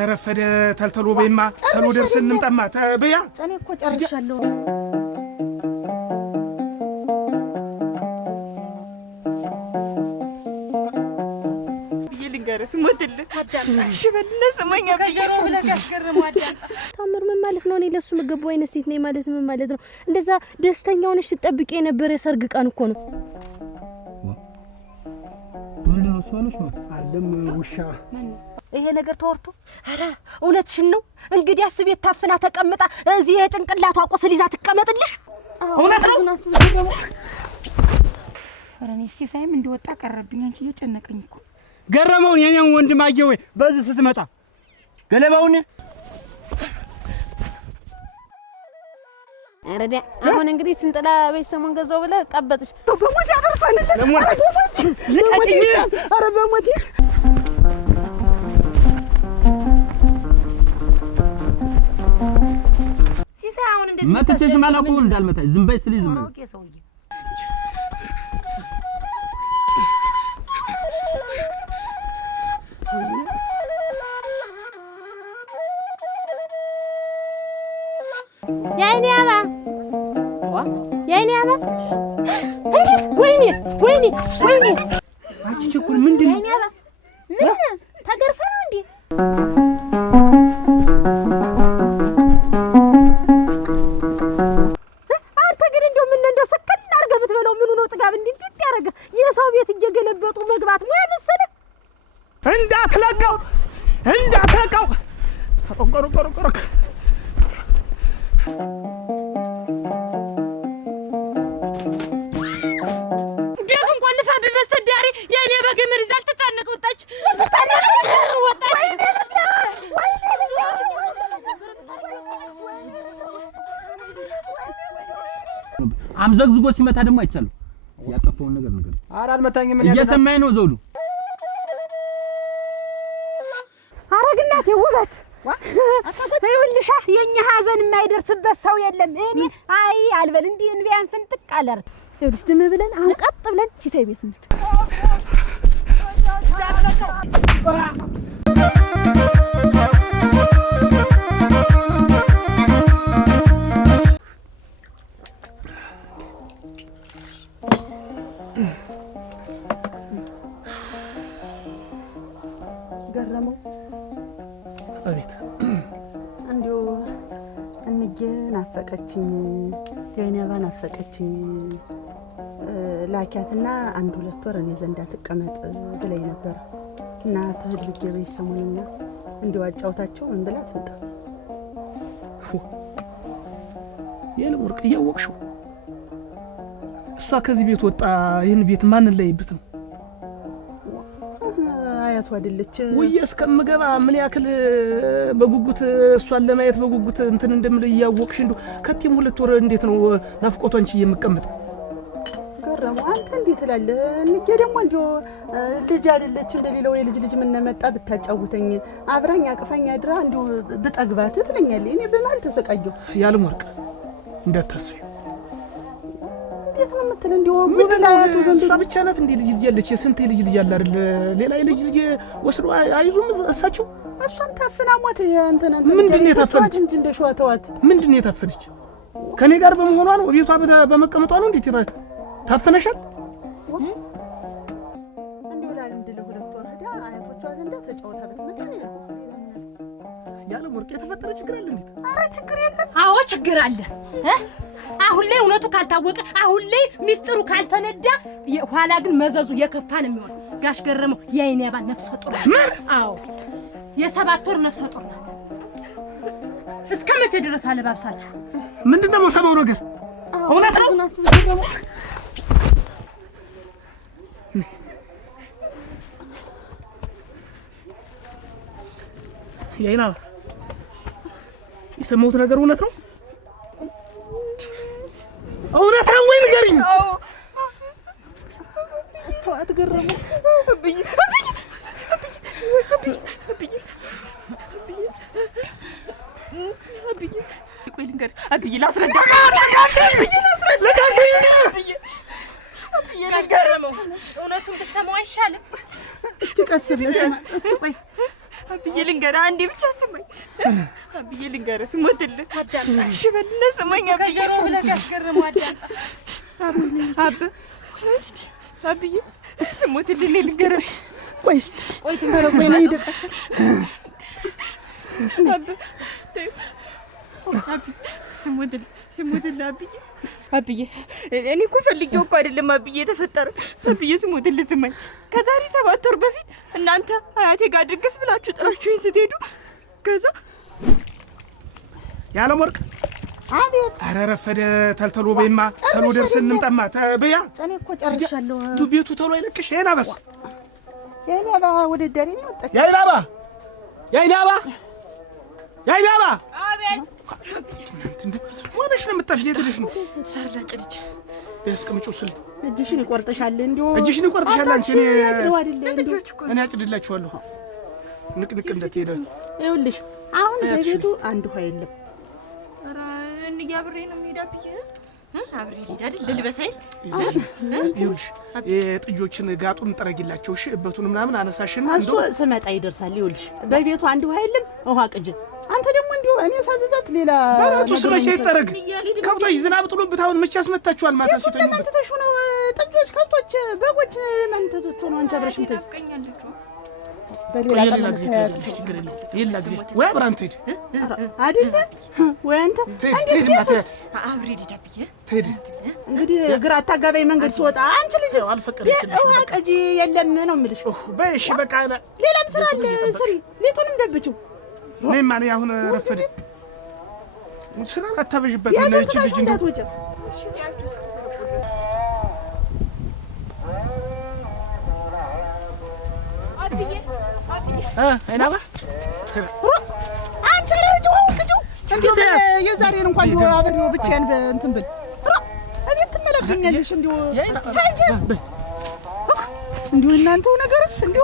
ተረፈደ ተልተሎ በይማ ተሎ ደርሰን እንምጣማ ተበያ እኔ እኮ ጨርሻለሁ ይልንገርስ ሞትል እሺ በልነስ ማኛ በጀሮ ብለህ ያስገርመው አዳም ታምር ምን ማለት ነው? እኔ ለሱ ምግብ ወይነስ ሴት ነኝ ማለት ምን ማለት ነው? እንደዛ ደስተኛ ሆነሽ ስትጠብቂ የነበረ ሰርግ ቀን እኮ ነው። ምንድን ነው ሰውነሽ ነው አለም ውሻ ይሄ ነገር ተወርቶ አረ እውነትሽን ነው እንግዲህ አስቤት ታፍና ተቀምጣ እዚህ የጭንቅላቷ ቁስል ይዛ ትቀመጥልሽ እውነት ነው አረኔ ሲሳይም እንዲወጣ ቀረብኝ አንቺ እየጨነቀኝ እኮ ገረመውን የኔን ወንድም አየው በዚህ ስትመጣ ገለባውን አረዳ አሁን እንግዲህ ስንጥላ ቤት ሰሞን ገዛው ብለ ቀበጥሽ በሞት ያፈርሳል ለሞት ለቀቂኝ አረ በሞት ሲሳይ አሁን እንደዚህ መተቸሽ ማላቁ እንዳልመታ ዝም በይ ስሊ ዝም በይ ኦኬ ሰውዬ ያይኔ አባ ያይኔ አባ ወይኔ ወይኔ ወይኔ አንቺ ቸኩል ምንድነው ያይኔ አባ ምን ተገርፈ ነው እንዴ አንተ ግን እንደው ምን እንደው ሰከን አርገህ ብትበለው ምን ነው ጥጋብ እንዲጥ ያረገ የሰው ቤት እየገለበጡ መግባት ነው ያመሰለ እንዳትለቀው ቆረቆረቆረቆረ ቤቱን ቆልፋ በመስተዳሪ የኔ በገመድ ይዛል ተጣነቀ ወጣች አምዘግዝጎ ሲመታ ደግሞ አይቻለሁ ያጠፋውን ነገር ነገር ኧረ አልመታኝም ምን እየሰማኝ ነው ዘውዱ አረግናት የውበት ይኸውልሽ የኛ ሀዘን የማይደርስበት ሰው የለም እኔ አይ አልበል እንዴ እንቢያን ፍንጥቅ አለር ይኸውልሽ ዝም ብለን አሁን ቀጥ ብለን ሲሳይ ቤት እንት ገረመው አቤት እንዲሁ እንጄ ናፈቀችኝ የኔባ ናፈቀችኝ ላኪያትና አንድ ሁለት ወር እኔ ዘንዳ ተቀመጥ ብለኝ ነበር እና ተህልጌ በይሰሙኝና እንዲው አጫውታቸው ምን ብላ ትምጣ የለም ወርቅ እያወቅሽው እሷ ከዚህ ቤት ወጣ ይሄን ቤት ማን ላይብት ነው አያቱ አይደለች ወይ እስከምገባ ምን ያክል በጉጉት እሷን ለማየት በጉጉት እንትን እንደምል እያወቅሽ እንዱ ከቲም ሁለት ወር እንዴት ነው ናፍቆቷ አንቺ የምቀመጥ ገረመው አንተ እንዴት ትላለህ እንዴ ደግሞ እንዲው ልጅ አይደለች እንደሌላው የልጅ ልጅ ምን መጣ ብታጫውተኝ አብራኛ አቅፋኛ ድራ እንዲው ብጠግባት ትለኛለህ እኔ በመሃል ተሰቃየሁ ያለም ወርቅ እንዳታስቢ እንዴት ነው የምትል እንዲው ጉብላቱ ዘንድ እሷ ብቻ ናት እንዴ ልጅ ያለች ስንት ልጅ ያለ አይደል ሌላ ልጅ ወስዶ አይዙም እሳቸው እሷን ታፍና ሞት አንተን ምንድነው የታፈነች እንጂ እንደ ሸዋ ተዋት ምንድነው የታፈነች ከኔ ጋር በመሆኗ ነው ቤቷ በመቀመጧ ነው እንዴት ታፈነሻል እንዲው ላይ እንደ ለሁለት ወር ሄዳ አያቶቿ ዘንዳ ተጫውታ ብትመጣ ነው ያለም ወርቅ የተፈጠረ ችግር አለ እንዴ አረ ችግር የለም አዎ ችግር አለ አሁን ላይ እውነቱ ካልታወቀ አሁን ላይ ሚስጥሩ ካልተነዳ ኋላ ግን መዘዙ የከፋ ነው የሚሆን ጋሽ ገረመው የአይኔ ያባ ነፍሰ ጡር አዎ የ7 ወር ነፍሰ ጡር ናት እስከ መቼ ድረስ አለባብሳችሁ ምንድነው የምሰማው ነገር እውነት ነው የአይና የሰማሁት ነገር እውነት ነው እውነት ነው ወይ ንገሪኝ አዎ ተዋት ገረመው አብይ ቆይ ልንገር አብይ ላስረዳ ጋሽ ገረመው እውነቱን ብትሰማው አይሻልም እስቲ ቀስ ብለህ ስማ እስቲ ቆይ አብዬ ልንገርህ አንዴ ብቻ ስማኝ። አብዬ ልንገርህ ስሞትልህ እሺ በልና ስማኝ አብዬ ብለህ ያስገርመው አዳምጣ አብዬ ስሞትልህ ልንገርህ ቆይ እስኪ ቆይ ነው ይደቃ ስሞትልህ አብዬ እኔ እኮ ፈልጌው እኮ አይደለም አብዬ የተፈጠረ አብዬ ስሞትልህ ስማኝ። ከዛሬ 7 ወር በፊት እናንተ አያቴ ጋር ድግስ ብላችሁ ጥላችሁኝ ስትሄዱ ከዛ ያለም ወርቅ አቤት። ኧረ ረፈደ ተልተሎ በይማ ተሎ ደርሰን እንምጣማ ተበያ እኔ እኮ ጨርሻለሁ። ቤቱ ተሎ አይለቅሽ የናባስ የናባ ወደ ዳሪ ነው ወጣች። ያይናባ አቤት እንዴ ወነሽ ነው የምታፍይ የትልሽ ነው ሳርላጭ ልጅ ያስቀምጪው ስል እጅሽን ይቆርጥሻል እንዴ እጅሽን ይቆርጥሻል አንቺ እኔ አጭድላችኋለሁ ንቅንቅ እንደትሄደ ይኸውልሽ አሁን በቤቱ አንድ ውሃ የለም። ኧረ እንያብሬ ነው የምሄዳብኝ አብሬ ልሄድ አይደል ልልበሳይል ይኸውልሽ የጥጆችን ጋጡን ጠረጊላቸው እሺ እበቱን ምናምን አነሳሽና እሱ ስመጣ ይደርሳል። ይኸውልሽ በቤቱ አንድ ውሃ የለም ውሃ ቅጅ አንተ ደግሞ እንዲሁ እኔ ሳዘዛት ሌላ ባራቱ ስመሽ ይጠረግ ከብቶች ዝናብ ጥሎብት አሁን መቼ ያስመታችኋል? ማታ ሲተኙ መንተተሽ ነው ጥጆች ከብቶች በጎች መንተተሽ ነው አንቺ አብረሽ ምትይ በሌላ ጊዜ ታያለሽ። ችግር የለውም ሌላ ጊዜ ወይ አብራን ትሄድ አይደል ወይ አንተ እንዴት ነው አብሬ ልሄዳብኝ ትሄድ እንግዲህ ግራ አታጋባይ መንገድ ሲወጣ አንቺ ልጅ አልፈቀደችልሽ ውሃ ቅጂ የለም ነው የምልሽ። በእሺ በቃ ሌላም ስራ አለ ስሪ ሊጡንም ደብችው ነይማ ነይ አሁን ረፈደ ስራ አታበዥበት ነው እቺ ልጅ እንደው አይናባ አንቺ ልጅ ወንክጁ እንዴ የዛሬን እንኳን እንዴ አብሬው ብቻዬን እንትን ብል እኔ ትመለብኛለሽ እንዴ ሀጂ እንዴ እናንተው ነገርስ እንዴ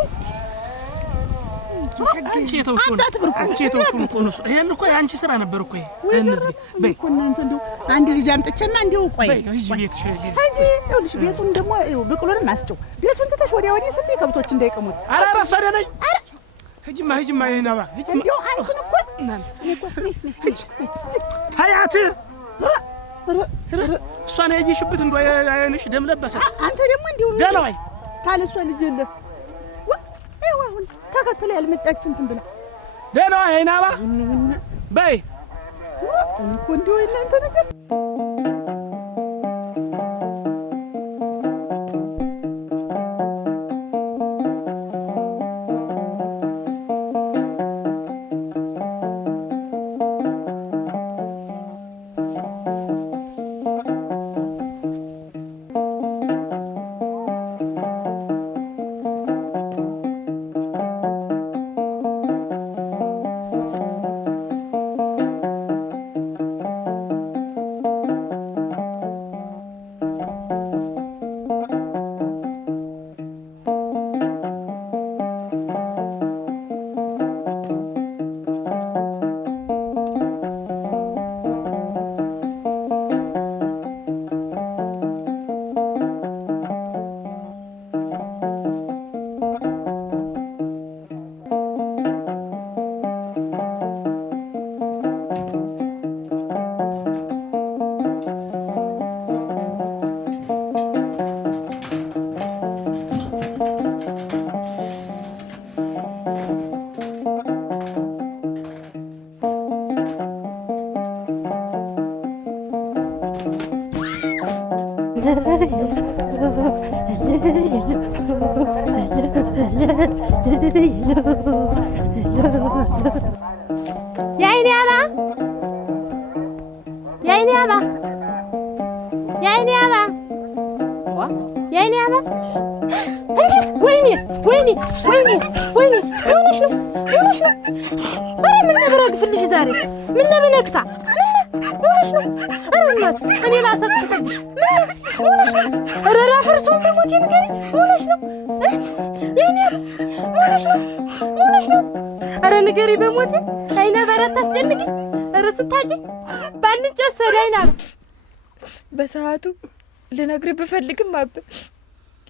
አንቺ የተውኩ ነው ይሄን እኮ አንቺ ስራ ነበር እኮ እነዚህ በይ እኮ እናንተ እንዴ አንድ ልጅ አምጥቼማ እንዴ ቆይ እሺ ቤትሽ ሀጂ ይኸውልሽ ቤቱን ደግሞ ብቅሉንም አስጨው ቤቱን ትተሽ ወዲያ ወዲህ ስንት ከብቶች እንዳይቀሙት ኧረ ረፈደ ነኝ ህጅማ አይናባ እንዴ አንቺን እኮ እናንተ እኔ እኮ ታያት እሷን ያየሽበት እንደው አይንሽ ደም ለበሰ አንተ ደግሞ እንዴ ደላዋይ ታለሷ ልጅ የለም አሁን ተከተለ ያልመጣች እንትን ብላ ደህና አይናባ በይ እኮ እንደው እናንተ ነገር የአይኔ አባ የአይኔ አባ የአይኔ አባ የአይኔ አባ ወይኔ ወይኔ ወይኔ ወይኔ ሆነሽ ነው ሆነሽ ነው ምን ነብረግፍልሽ ዛሬ ምን ነብነክታ ሆነሽ ነው አረማት እኔ ላሰጥተኝ ሆነሽ ነው ረራ ፈርሶ በሞት ይንገሪ ሆነሽ ነው የኔ ሆነሽ ነው አረ ንገሪ በሞት አይነ በረት አስጨንቂ አረ ስታጂ ባንጨሰሪ አይና በሰዓቱ ልነግርህ ብፈልግም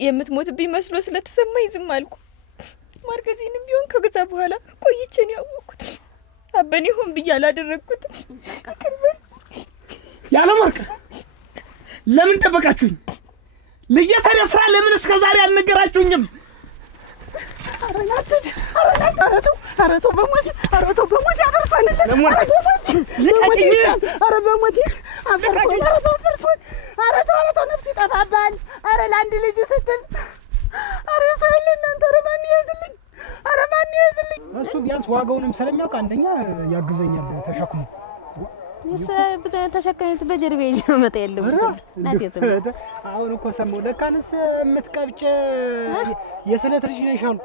የምትሞትብኝ መስሎ ስለተሰማኝ ዝም አልኩ። ማርገዜንም ቢሆን ከገዛ በኋላ ቆይቼ ነው ያወቅኩት። አበኔ ሆን ብዬ አላደረግኩትም። ያለም ወርቅ ለምን ደበቃችሁኝ? ልጄ ተደፍራ ለምን እስከ ዛሬ አልነገራችሁኝም? ኧረ ተው በሞቴ አፈርሷል። ኧረ ተው ነፍስ ይጠፋብሃል። ኧረ ለአንድ ልጅ ስትል ኧረ ሰው የለ እናንተ። ኧረ ማን ይያዝልኝ? እሱ ቢያንስ ዋጋውንም ስለሚያውቅ አንደኛ ያግዘኛል ተሸክሞ ተሸካሚት በጀርቤ መጣ የለም እናቴ። አሁን እኮ ሰማሁ። ለካንስ የምትቀብጭ የስለት ልጅ ነሽ አሉ።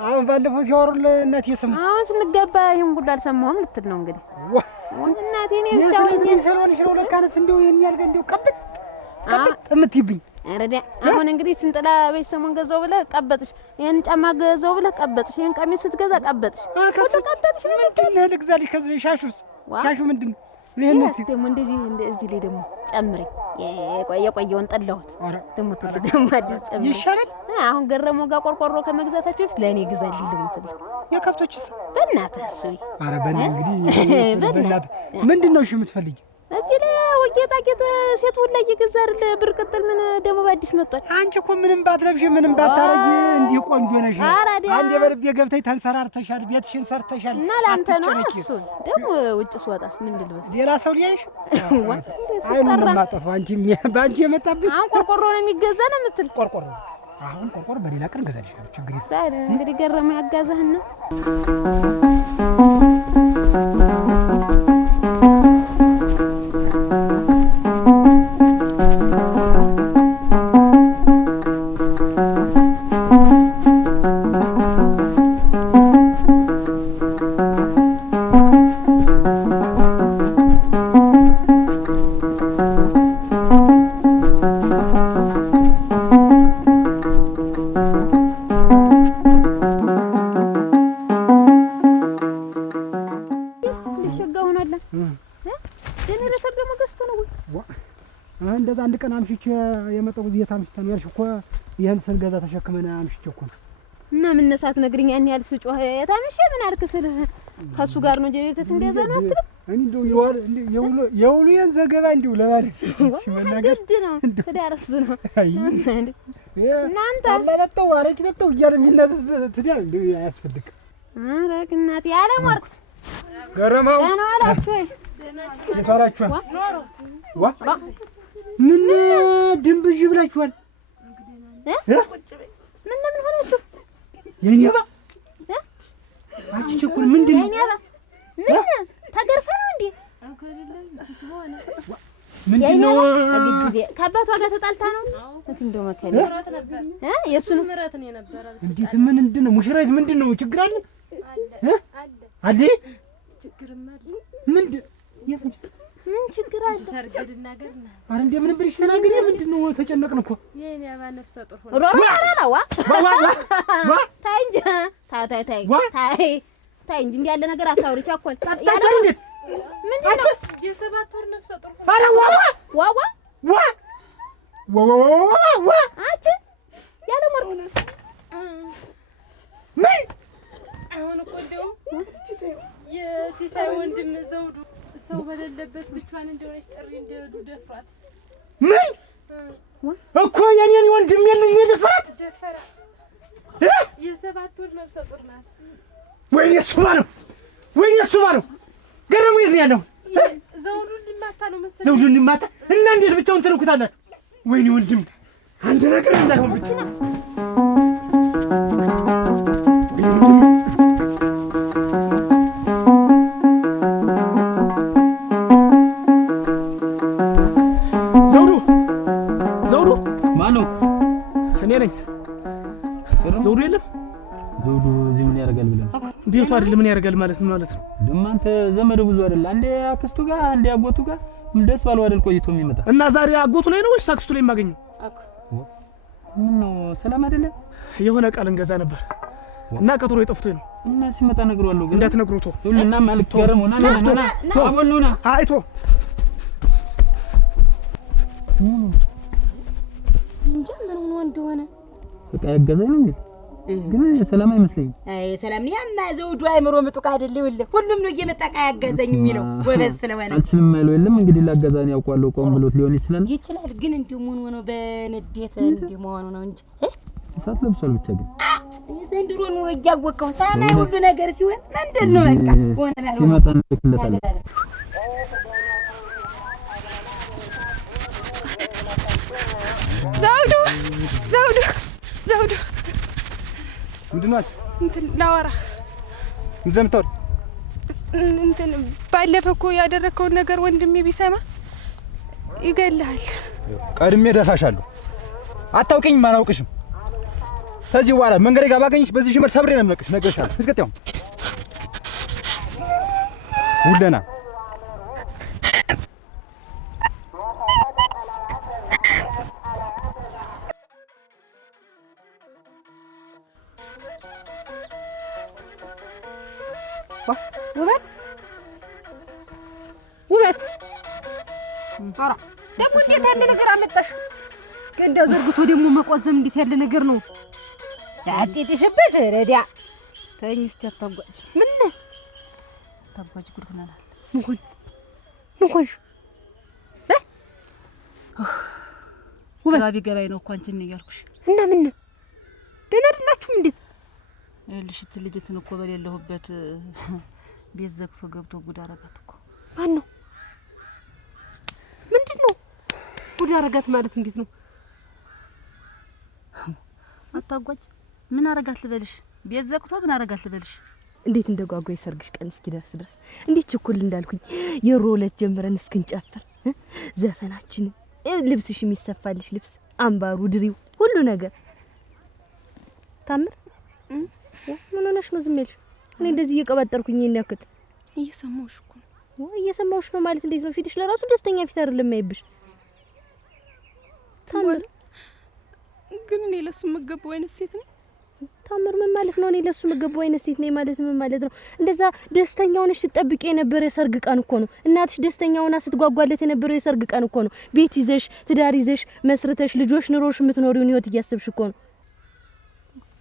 አሁን ባለፈው ሲያወሩልህ እናቴ ስሙ። አሁን ስንገባ ይሄን ሁሉ አልሰማሁም ልትል ነው እንግዲህ። እናቴ እኔ የስለት ልጅ ስለሆንሽ ነው ለካንስ እንደው ይሄን ያልከ እንደው ቀብጥ እምትይብኝ። አረዳ አሁን እንግዲህ ስንጥላ ቤት ሰሞን ገዛው ብለህ ቀበጥሽ፣ ይሄን ጫማ ገዛው ብለህ ቀበጥሽ፣ ይሄን ቀሚስ ስትገዛ ቀበጥሽ። ቀበጥሽ ምንድን ነው ልግዛልሽ? ከዚህ ሻሹስ ሻሹ ምንድን ነው? ይሄን እስቲ ደግሞ እንደዚህ ላይ ደግሞ ጨምሪ። የቆየውን ጠላሁት ደግሞ ትልቅ ደግሞ አዲስ ጨምሪ ይሻላል። አሁን ገረሞ ጋር ቆርቆሮ ከመግዛታችሁ በፊት ለኔ ግዛልኝ ልምትል የከብቶችስ በእናትህ እሱ ኧረ በእኔ እንግዲህ በእናትህ ምንድን ነው እሺ የምትፈልጊ? እዚህ ላይ ጌጣጌጥ ሴት ሁላ እየገዛ አይደል? ብር ቅጥል ምን ደግሞ በአዲስ መጥቷል። አንቺ እኮ ምንም ባትለብሽ ምንም ባታረጊ እንዲህ ቆንጆ ነሽ። አንዴ በልቤ ገብተሽ ተንሰራርተሻል፣ ቤትሽን ሰርተሻል። እና ለአንተ ነው እሱ ደግሞ ውጭ ስወጣስ ምን ልልበስ? ሌላ ሰው ሊያይሽ አይኑን ማጠፋ አንቺ ባንቺ የመጣብኝ። አሁን ቆርቆሮ ነው የሚገዛ ነው የምትል? ቆርቆሮ አሁን ቆርቆሮ በሌላ ቀን ገዛልሻለሁ። ችግር የለም። እንግዲህ ገረመው ያጋዛህና እንደዛ አንድ ቀን አምሽቼ የመጣው ጊዜ ታምሽተን ያልሽ እኮ ይሄን ስንገዛ ተሸክመን አምሽቼ እኮ ነው። እና ምን ነሳት ነግሪኝ። ያን ያህል ስጮህ የታምሽ ምን አልክ ስልህ ከሱ ጋር ነው ጀኔሬተር ስንገዛ ነው አትልም? እኔ እንደው የውሉ ያን ዘገባ እንደው ለማለት ግድ ነው ተዳረሱ ነው እናንተ አላጠጣው አረቂ ጠጣው እያለ የሚናዘዝ ትዳር እንደው አያስፈልግም። አረግ እናቴ ያለ ማርኩ ገረመው ደህና ዋላችሁ ወይ? የታራችሁ ዋ ምን ድንብዥ ብላችኋል? ምን ሆናችሁ? የኔባ አንቺ ቸኩል ምንድን ነው? የኔባ ምን ተገርፈ ነው እንዴ? ምንድን ነው? ከአባቷ ጋር ተጣልታ ነው? እንደው መከለ የእሱን ምራት ነው የነበረ። እንዴት ምንድን ነው? ሙሽራይት ምንድን ነው? ችግር አለ አለ ችግርም አለ። ምንድን ምን ችግር አለ? ታርገድና ገርና አረ እንዴ ምን ብለሽ ተናገሪ። ምንድን ነው? ተጨነቅን እኮ የኔ አባ ነፍሰ ጡር ሆነ። ዋ ታይ እንጂ ታይ እንጂ እንዲህ ያለ ነገር አታውሪ። ቻኮል ያለ እንዴት ምንድን ነው? የሰባት ወር ነፍሰ ጡር ሆነ። አረ ዋ አንቺ ያለ ሞር ምን አሁን እኮ እንደው የሲሳይ ወንድም ዘውዱ ሰው በሌለበት ብቻዋን እንደሆነች ጥሪ እንደሄዱ ደፍራት። ምን እኮ የኔን ወንድም የልጅ ደፍራት ደፈራ። የሰባት ወር ነፍሰ ጡር ናት። ወይኔ እሱ ነው ገረሙ የዚህ ያለው ዘውዱን ሊማታ ነው መሰለኝ። ዘውዱን ሊማታ እና እንዴት ብቻውን ትልኩታላችሁ? ወይኔ ወንድም አንድ ነገር እንዳይሆን ብቻ ዘውዱ ማነው? እኔ ነኝ። ዘውዱ የለም። ዘውዱ እዚህ ምን ያደርጋል ብለህ ቤቱ አይደል? ምን ያደርጋል ማለት ነው? ደግሞ አንተ ዘመድ ብዙ አይደል? አንዴ አክስቱ ጋር አንዴ አጎቱ ጋር ደስ ባለው አይደል ቆይቶ የሚመጣ እና ዛሬ አጎቱ ላይ ነው ወይስ አክስቱ ላይ የማገኘው? ምን ነው ሰላም አይደለም? የሆነ ቃል እንገዛ ነበር እና ቀጥሮ የጠፍቶኝ ነው። እና ሲመጣ ነግሯለሁ። ግን እንዳትነግሩት ሁሉና ማለት ገረሙና ና አቦሉና አይቶ እንጃ ምን ሆኖ እንደሆነ በቃ ያገዘኝ ነው እንዴ? ግን ሰላም አይመስለኝም። አይ ሰላም ነው ያማ ዘውዱ አይምሮ ምጡቅ አይደል ይውል ሁሉም ነው እየመጣ ያጋዘኝ የሚለው ወበዝ ስለሆነ አልችልም አይለው የለም እንግዲህ ላጋዛኝ ያውቃለው ቆም ብሎት ሊሆን ይችላል ግን እንዲሁ ምን ሆኖ በንዴት እንዲሁ መሆኑ ነው እንጂ እሳት ለብሷል ብቻ ግን ዘንድሮ ኑሮ እያወቀው ሰማይ ሁሉ ነገር ሲሆን ምንድን ነው በቃ ሆነ ነው ሲመጣ እንልክለታል ዘውዱ ምንድን ነው እንትን ላወራ እንደምታወሪ እንትን ባለፈው እኮ ያደረከውን ነገር ወንድሜ ቢሰማ ይገልሃል። ቀድሜ ደፋሻለሁ። አታውቂኝም፣ አላውቅሽም። ከዚህ በኋላ መንገዴ ጋር ባገኝሽ በዚህ ሽመል ሰብሬ ነው የምለቅሽ። ነግሬሻለሁ። ትስቀጥያው ሁለና ውበት አራ ደግሞ እንዴት ያለ ነገር አመጣሽ? እንደው ዘርግቶ ደግሞ መቆዘም እንዴት ያለ ነገር ነው? ያጥይጥሽበት ረዲያ ተኝ እስቲ አታጓጭ። ምን ታጓጭ ጉድ ሆናል። ምን ሆንሽ? ውበት ቢገባኝ ነው እኮ አንቺን እያልኩሽ እና ምን ደህና አይደላችሁም? እንዴት እልሽ ትልጅትን እኮ በሌለሁበት ቤት ዘግቶ ገብቶ ጉድ አረጋት እኮ። ማን ነው? ምንድነው ጉድ አረጋት ማለት እንዴት ነው? አታጓጭ። ምን አረጋት ልበልሽ? ቤት ዘግቶ ምን አረጋት ልበልሽ? እንዴት እንደጓጓ የሰርግሽ ቀን እስኪደርስ ድረስ እንዴት ችኩል እንዳልኩኝ የሮለት ጀምረን እስክንጨፍር ዘፈናችን፣ ልብስሽ የሚሰፋልሽ ልብስ፣ አምባሩ፣ ድሪው፣ ሁሉ ነገር ታምር። ምን ሆነሽ ነው ዝም ያልሽ? እኔ እንደዚህ እየቀባጠርኩኝ ይሄን ያክል እየሰማሁሽ እኮ ነው። እየሰማሁሽ ነው ማለት እንዴት ነው? ፊትሽ ለራሱ ደስተኛ ፊት አይደለም የማይብሽ። ታምር ግን እኔ ለሱ መገባው አይነት ሴት ነኝ። ታምር ምን ማለት ነው? እኔ ለሱ መገባው አይነት ሴት ነኝ ማለት ምን ማለት ነው? እንደዛ ደስተኛ ሆነሽ ስትጠብቂ የነበረ የሰርግ ቀን እኮ ነው። እናትሽ ደስተኛ ሆና ስትጓጓለት የነበረው የሰርግ ቀን እኮ ነው። ቤት ይዘሽ ትዳር ይዘሽ መስርተሽ ልጆች ኑሮሽ የምትኖሪውን ህይወት እያሰብሽ እኮ ነው።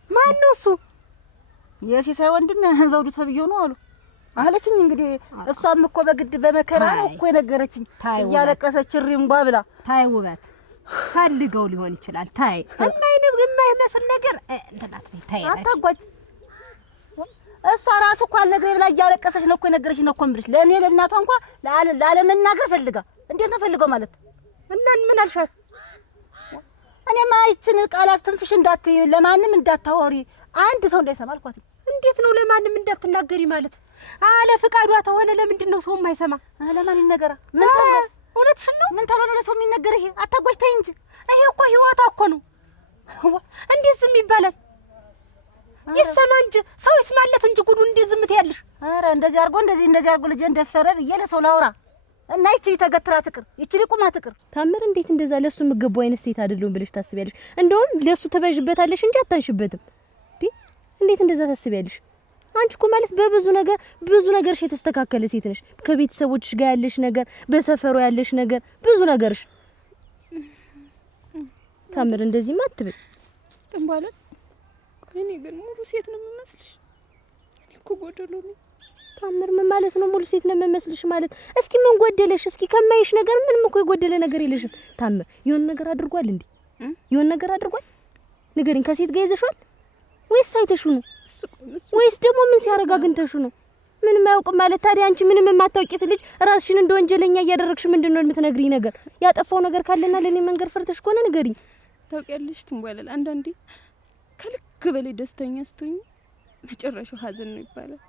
ማን ነው እሱ? የሲሳይ ወንድም ዘውዱ ተብዬው ነው አሉ አለችኝ። እንግዲህ እሷም እኮ በግድ በመከራ እኮ የነገረችኝ እያለቀሰች ሪምጓ ብላ። ታይ ውበት ፈልገው ሊሆን ይችላል። ታይ የማይመስል ነገር እንትናት ታይ አታጓጭ። እሷ ራሱ እኮ አልነገረኝ ብላ እያለቀሰች ነው እኮ የነገረችኝ ነው እኮ የምልሽ። ለእኔ ለእናቷ እንኳን ላለመናገር ፈልጋ። እንዴት ነው ፈልገው ማለት? እና ምን አልሻት? እኔማ ይችን ቃላት ትንፍሽ እንዳትይ፣ ለማንም እንዳታወሪ፣ አንድ ሰው እንዳይሰማ አልኳት። እንዴት ነው ለማንም እንዳትናገሪ ማለት? አለ ፍቃዷ ተሆነ ለምንድን ነው ሰው የማይሰማ? ለማን ይነገራ? ምን ተብሎ? እውነትሽን ነው። ምን ተብሎ ነው ለሰው የሚነገር? ይሄ አታጓጭ ተይ እንጂ። ይሄ እኮ ህይወቷ እኮ ነው። እንዴት ዝም ይባላል? ይሰማ እንጂ ሰው ይስማለት እንጂ ጉዱ እንዴት ዝም ትያለሽ? ኧረ እንደዚህ አድርጎ ልጄ እንደፈረ ብዬ ለሰው ላውራ እና ይቺ ተገትራ ትቅር፣ ይቺ ቁማ ትቅር። ታምር እንዴት እንደዛ ለሱ የምገባው አይነት ሴት አይደለም ብለሽ ታስቢያለሽ? እንደውም ለሱ ተበዥበታለሽ እንጂ አታንሽበትም። እንዴት እንደዛ ታስቢያለሽ? አንቺ እኮ ማለት በብዙ ነገርሽ የተስተካከለ ሴት ነሽ። ከቤተሰቦችሽ ጋር ያለሽ ነገር፣ በሰፈሩ ያለሽ ነገር፣ ብዙ ነገርሽ። ታምር እንደዚህ አትበይ። ተንባለ እኔ ግን ሙሉ ሴት ነው የምመስልሽ? እኮ ጎደሎ ነኝ። ታምር ምን ማለት ነው ሙሉ ሴት ነው የምመስልሽ ማለት? እስኪ ምን ጎደለሽ? እስኪ ከማይሽ ነገር ምንም እኮ የጎደለ ነገር የለሽም። ታምር የሆነ ነገር አድርጓል እንዴ? የሆነ ነገር አድርጓል? ንገሪኝ። ከሴት ጋር ይዘሽዋል ወይስ አይተሽው ነው? ወይስ ደግሞ ምን ሲያረጋ አግኝተሽው ነው? ምንም አያውቅም ማለት ታዲያ አንቺ ምንም የማታውቂት ልጅ ራስሽን እንደ ወንጀለኛ እያደረግሽ ምንድነው የምትነግሪኝ ነገር? ያጠፋው ነገር ካለና ለኔ መንገር ፈርተሽ ከሆነ ንገሪኝ። ታውቂያለሽ ትንቧለል አንዳንዴ ከልክ በላይ ደስተኛ ስትሆኝ መጨረሻው ሀዘን ነው ይባላል።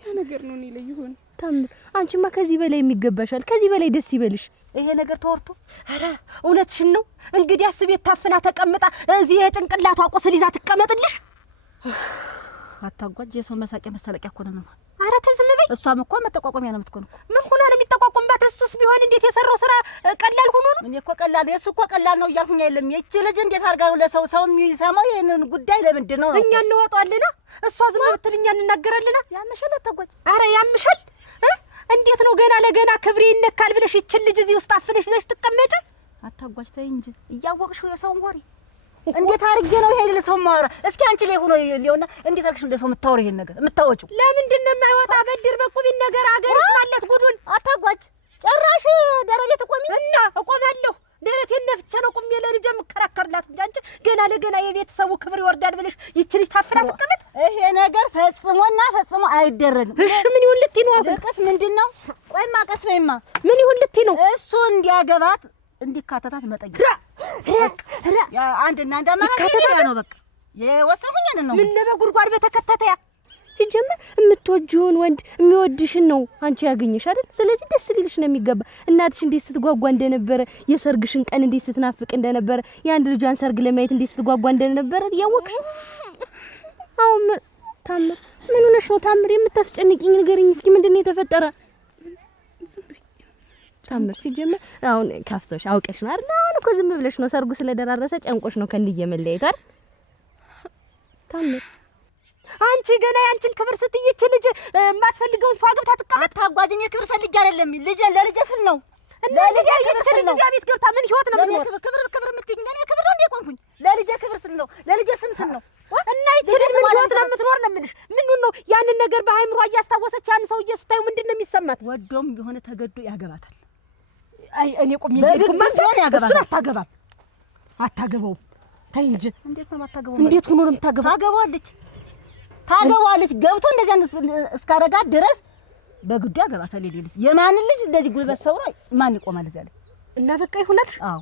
ያ ነገር ነው እኔ ላይ ይሆን። ታምር አንቺማ ከዚህ በላይ የሚገባሻል። ከዚህ በላይ ደስ ይበልሽ። ይሄ ነገር ተወርቶ አረ እውነትሽን ነው። እንግዲህ አስቤት ታፍና ተቀምጣ እዚህ የጭንቅላቷ ቁስል ይዛ ትቀመጥልሽ። አታጓጅ። የሰው መሳቂያ መሳለቂያ እኮ ነው። አረ ተዝም በይ። እሷም እኮ መተቋቋሚያ ነው የምትሆነው። ምን ሆና ነው የሚተቋቋምባት? እሱስ ቢሆን እንዴት የሰራው ስራ ቀላል ሆኖ ነው? እኔ እኮ ቀላል ነው፣ እሱ እኮ ቀላል ነው እያልኩኝ አይደለም። የእቺ ልጅ እንዴት አድርጋ ነው ለሰው የሚሰማው? ይሄንን ጉዳይ ለምንድን ነው እኛ እንወጣዋለና እሷ ዝም ብትል እኛ እንናገራለና? ያምሻል። አታጓጅ። አረ ያምሻል። እንዴት ነው ገና ለገና ክብሬ ይነካል ብለሽ ይችን ልጅ እዚህ ውስጥ አፍነሽ ይዘሽ ትቀመጪ? አታጓጅ ተይ እንጂ እያወቅሽው የሰውን ወሬ እንዴት አድርጌ ነው ይሄ ለሰው ማወራ? እስኪ አንቺ ላይ ሆኖ ሊሆንና እንዴት አድርገሽ ለሰው የምታወሪ ይሄን ነገር የምታወጪው? ለምንድን ነው የማይወጣ? በድር በቁቢን ነገር አገር ስላለት ጉዱን አታጓጭ። ጭራሽ ደረቤት ቆሚ እና እቆማለሁ። ደረቴን ነፍቼ ነው ቁሜ ለልጄ የምከራከርላት እንጂ አንቺ ገና ለገና የቤተሰቡ ክብር ይወርዳል ብለሽ ይቺ ልጅ ታፍራ ትቀመጥ? ይሄ ነገር ፈጽሞና ፈጽሞ አይደረግም። እሺ ምን ይሁን ልትይ ነው? ልቅስ ምንድነው? ቆይማ ቀስ በይማ። ምን ይሁን ልትይ ነው? እሱ እንዲያገባት እንዲካተታት መጠየቅ ያ አንድና አንድ አማራጭ ነው። በቃ የወሰንኩኝ ነው። ምን በጉድጓድ በተከተተ ያ ሲጀመር የምትወጂውን ወንድ የሚወድሽን ነው አንቺ ያገኘሽ አይደል? ስለዚህ ደስ ሊልሽ ነው የሚገባ። እናትሽ እንዴት ስትጓጓ እንደነበረ፣ የሰርግሽን ቀን እንዴት ስትናፍቅ እንደነበረ፣ የአንድ ልጇን ሰርግ ለማየት እንዴት ስትጓጓ እንደነበረ ያወቅሽ። አሁን ታምር ምን ሆነሽ ነው ታምር? የምታስጨንቂኝ ንገሪኝ እስኪ ምንድን ነው የተፈጠረ? ታምር ሲጀመር አሁን ካፍቶሽ አውቀሽ ነው አይደል? አሁን እኮ ዝም ብለሽ ነው ሰርጉ ስለደራረሰ ጨንቆሽ ነው ከእንዲየ መለያየት አይደል? ታምር አንቺ ገና ያንቺን ክብር ስትይች ልጅ የማትፈልገውን ሰው አግብታ ትቀመጥ። ታጓጅኝ ክብር ፈልጌ አይደለም ለልጄ ስል ነው። ለልጄ ይች ልጅ እዚያ ቤት ገብታ ምን ህይወት ነው የምትኖር? ክብር የምትይኝ ለኔ ክብር ነው እንዴ? ቆንኩኝ ለልጄ ክብር ስል ነው። ለልጄ ስም ስል ነው። እና ይች ልጅ ምን ህይወት ነው የምትኖር ነው የምልሽ? ምኑን ነው ያንን ነገር በአይምሯ እያስታወሰች ያን ሰውዬ ስታዩ ምንድን ነው የሚሰማት? ወዶም የሆነ ተገዶ ያገባታል። አይ እኔ ቆም ይልኩም ማሰብ ያገባል። አታገባም፣ አታገባውም። ተይ እንጂ እንዴት ነው የማታገባው? እንዴት ሆኖ ነው የምታገባው? ታገባዋለች ገብቶ እንደዚያ እስካረጋት ድረስ በግዱ ያገባታል። ልጅ የማንን ልጅ እንደዚህ ጉልበት ሰው ማን ይቆማል እዚያ ላይ? እና በቃ ይሁናል። አዎ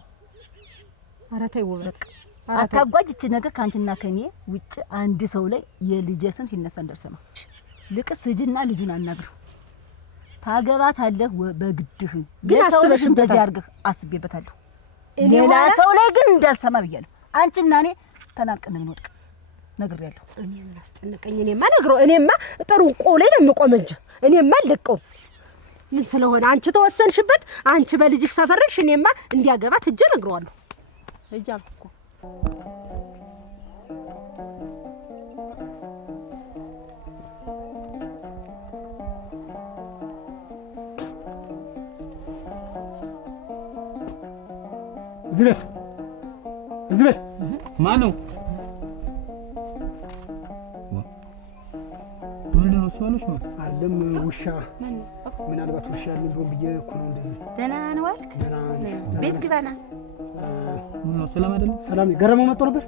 ኧረ ተይ ወበቃ አታጓጅ። እቺ ነገር ካንቺና ከኔ ውጭ አንድ ሰው ላይ የልጄ ስም ሲነሳ እንደርሰማ ልቅስ ሂጂና ልጁን አናግረው። ታገባታለህ በግድህ። ግን አስበሽ እንደዚህ አድርገህ አስቤበታለሁ። ሌላ ሰው ላይ ግን እንዳልሰማ ብያለሁ። አንቺና እኔ ተናንቀን እንወድቅ ነግሬያለሁ። እኔ ምን አስጨነቀኝ? እኔማ ነግሮ እኔማ ጥሩ ቆሌ ነው የምቆም እንጂ እኔማ ልቀው ምን ስለሆነ አንቺ ተወሰንሽበት፣ አንቺ በልጅሽ ተፈረድሽ። እኔማ እንዲያገባት እጄ ነግረዋለሁ። እጄ አልኩ እኮ ዝበት ማን ነው? ምንድነው እሱ ያለሽ ነው? አለም ውሻ ምናልባት ውሻ እንደው ብዬ እኮ ነው እንደዚህ። ደህና ነው ዋልክ? ቤት ግባና። ምን ነው ሰላም አይደለም? ሰላም ገረመው መጥቶ ነበር።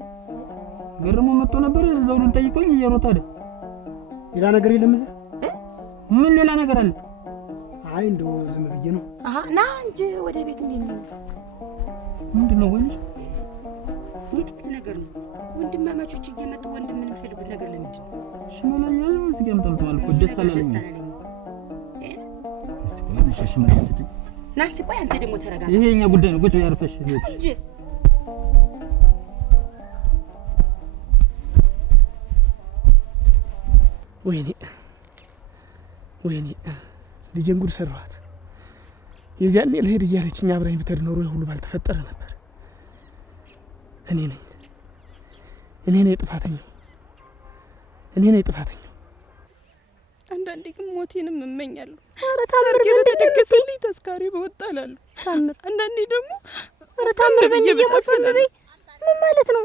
ገረመው መጥቶ ነበር። ዘውዱን ጠይቆኝ እየሮጠ አይደል? ሌላ ነገር የለም እዚህ? ምን ሌላ ነገር አለ? አይ እንደው ዝም ብዬ ነው። አሃ ና እንጂ ወደ ቤት እንዴት ነው? ምንድነው ወንጅ? የት ነገር ነው? ወንድማማቾች እየመጡ ወንድም ምን የሚፈልጉት ነገር ለምንድን ነው? ሽመላ ያዙ እዚህ ጋር መጣምጣል እኮ ደስ አላለኝ። እስቲ ቆይ ነሽ ሽመላ ስትይ ናስቲ ቆይ አንተ ደግሞ ተረጋጋ። ይሄ የኛ ጉዳይ ነው። ቁጭ ያርፈሽ ቤት እንጂ ወይኔ ልጄን ጉድ ሰራኋት። የዚያኔ ልሄድ እያለችኝ አብራኝ ብትሄድ ኖሮ ሁሉ ባልተፈጠረ ነበር። እኔ ነኝ ጥፋተኛው። አንዳንዴ ግን ሞቴንም እመኛለሁ። ኧረ ታምር በተደገሰልኝ ተስካሪ በወጣ እላለሁ። ታምር አንዳንዴ ደግሞ ኧረ ታምር በየሞት ሰበበኝ። ምን ማለት ነው?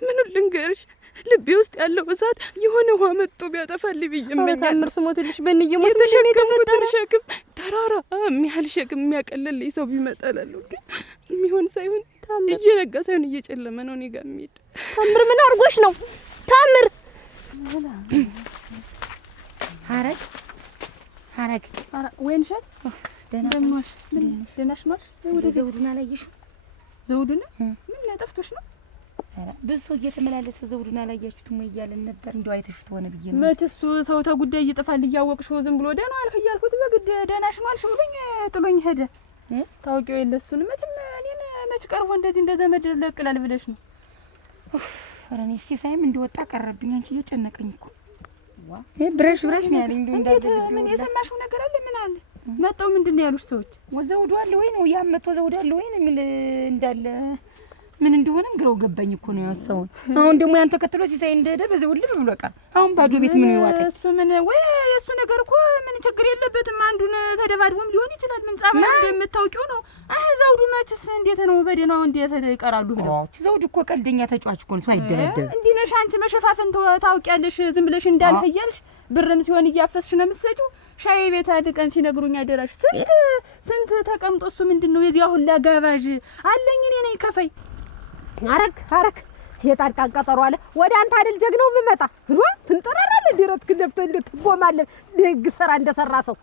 ምኑን ልንገርሽ? ልቤ ውስጥ ያለው እሳት የሆነ ውሃ መጥቶ ቢያጠፋልኝ ብዬ እመኛለሁ። ታምር ስሞትልሽ በእንየሞት የተሸከምኩትን ሸክም ተራራ የሚያህል ሸክም የሚያቀልልኝ ሰው ቢመጣ እላለሁ። ግን የሚሆን ሳይሆን እየነጋ ሳይሆን እየጨለመ ነው እኔ ጋር የሚሄድ። ታምር ምን አድርጎሽ ነው? ታምር ሀረግ ወይንሸት ደህና ነሽ? ምን ደህናሽ ነሽ? ወደ ዘውዱን አላየሽው? ዘውዱን ምን ያጠፍቶሽ ነው? ብዙ ሰው እየተመላለሰ ዘውዱን አላያችሁትም ወይ እያለን ነበር። እንደው አይተሽት ሆነ ብዬ ነው። መች እሱ ሰው ተጉዳይ ይጥፋል እያወቅሽው ዝም ብሎ ደህና አልክ እያልኩት በግድ ደህናሽ ነው አልሽ ብሎኝ ጥሎኝ ሄደ። ታውቂው የለ እሱን መቼም እኔን መች ቀርቦ እንደዚህ እንደ ዘመድ ለቅላል ብለሽ ነው። ኧረ እኔ ሲሳይም እንደወጣ ቀረብኝ። አንቺ እየጨነቀኝ እኮ ብራሽ ነው ያለኝ። እንደው እንዳለ ምን የሰማሽው ነገር አለ? ምን አለ? መጣው ምንድን ነው ያሉሽ ሰዎች? ዘውዱ አለ ወይ ነው ያም መጥቶ ዘውዱ አለ ወይ ነው የሚል እንዳለ ምን እንደሆነም ግራው ገባኝ እኮ ነው ያሰውን። አሁን ደግሞ ያን ተከትሎ ሲሳይ እንደሄደ በዚህ ሁሉ ብሎ ቀር። አሁን ባዶ ቤት ምን ይዋጣ? እሱ ምን ወይ የሱ ነገር እኮ ምን ችግር የለበትም። አንዱን ተደባድቦም ሊሆን ይችላል። ምን ጻማ እንደምታውቂው ነው። ዘውዱ መችስ እንዴት ነው በደናው እንዴት ይቀራሉ ብለው። ዘውዱ እኮ ቀልደኛ ተጫዋች እኮ ነው፣ ሰው አይደረደር። እንዴ ነሽ አንቺ መሸፋፈን ታውቂያለሽ። ዝም ብለሽ እንዳልህ እያልሽ ብርም ሲሆን እያፈስሽ ነው የምትሰጪው። ሻይ ቤት አድቀን ሲነግሩኝ አደራሽ ስንት ተቀምጦ እሱ ምንድነው የዚያ ሁላ ጋባዥ አለኝ እኔ ነኝ ከፈይ አረክ የጣርቃን ቀጠሮ አለ ወደ አንተ አይደል ጀግናው ብመጣ ሩ ትንጠራራለህ ዲረት ክደፍተ እንደ ትቦማለህ ደግ ስራ እንደሰራ ሰው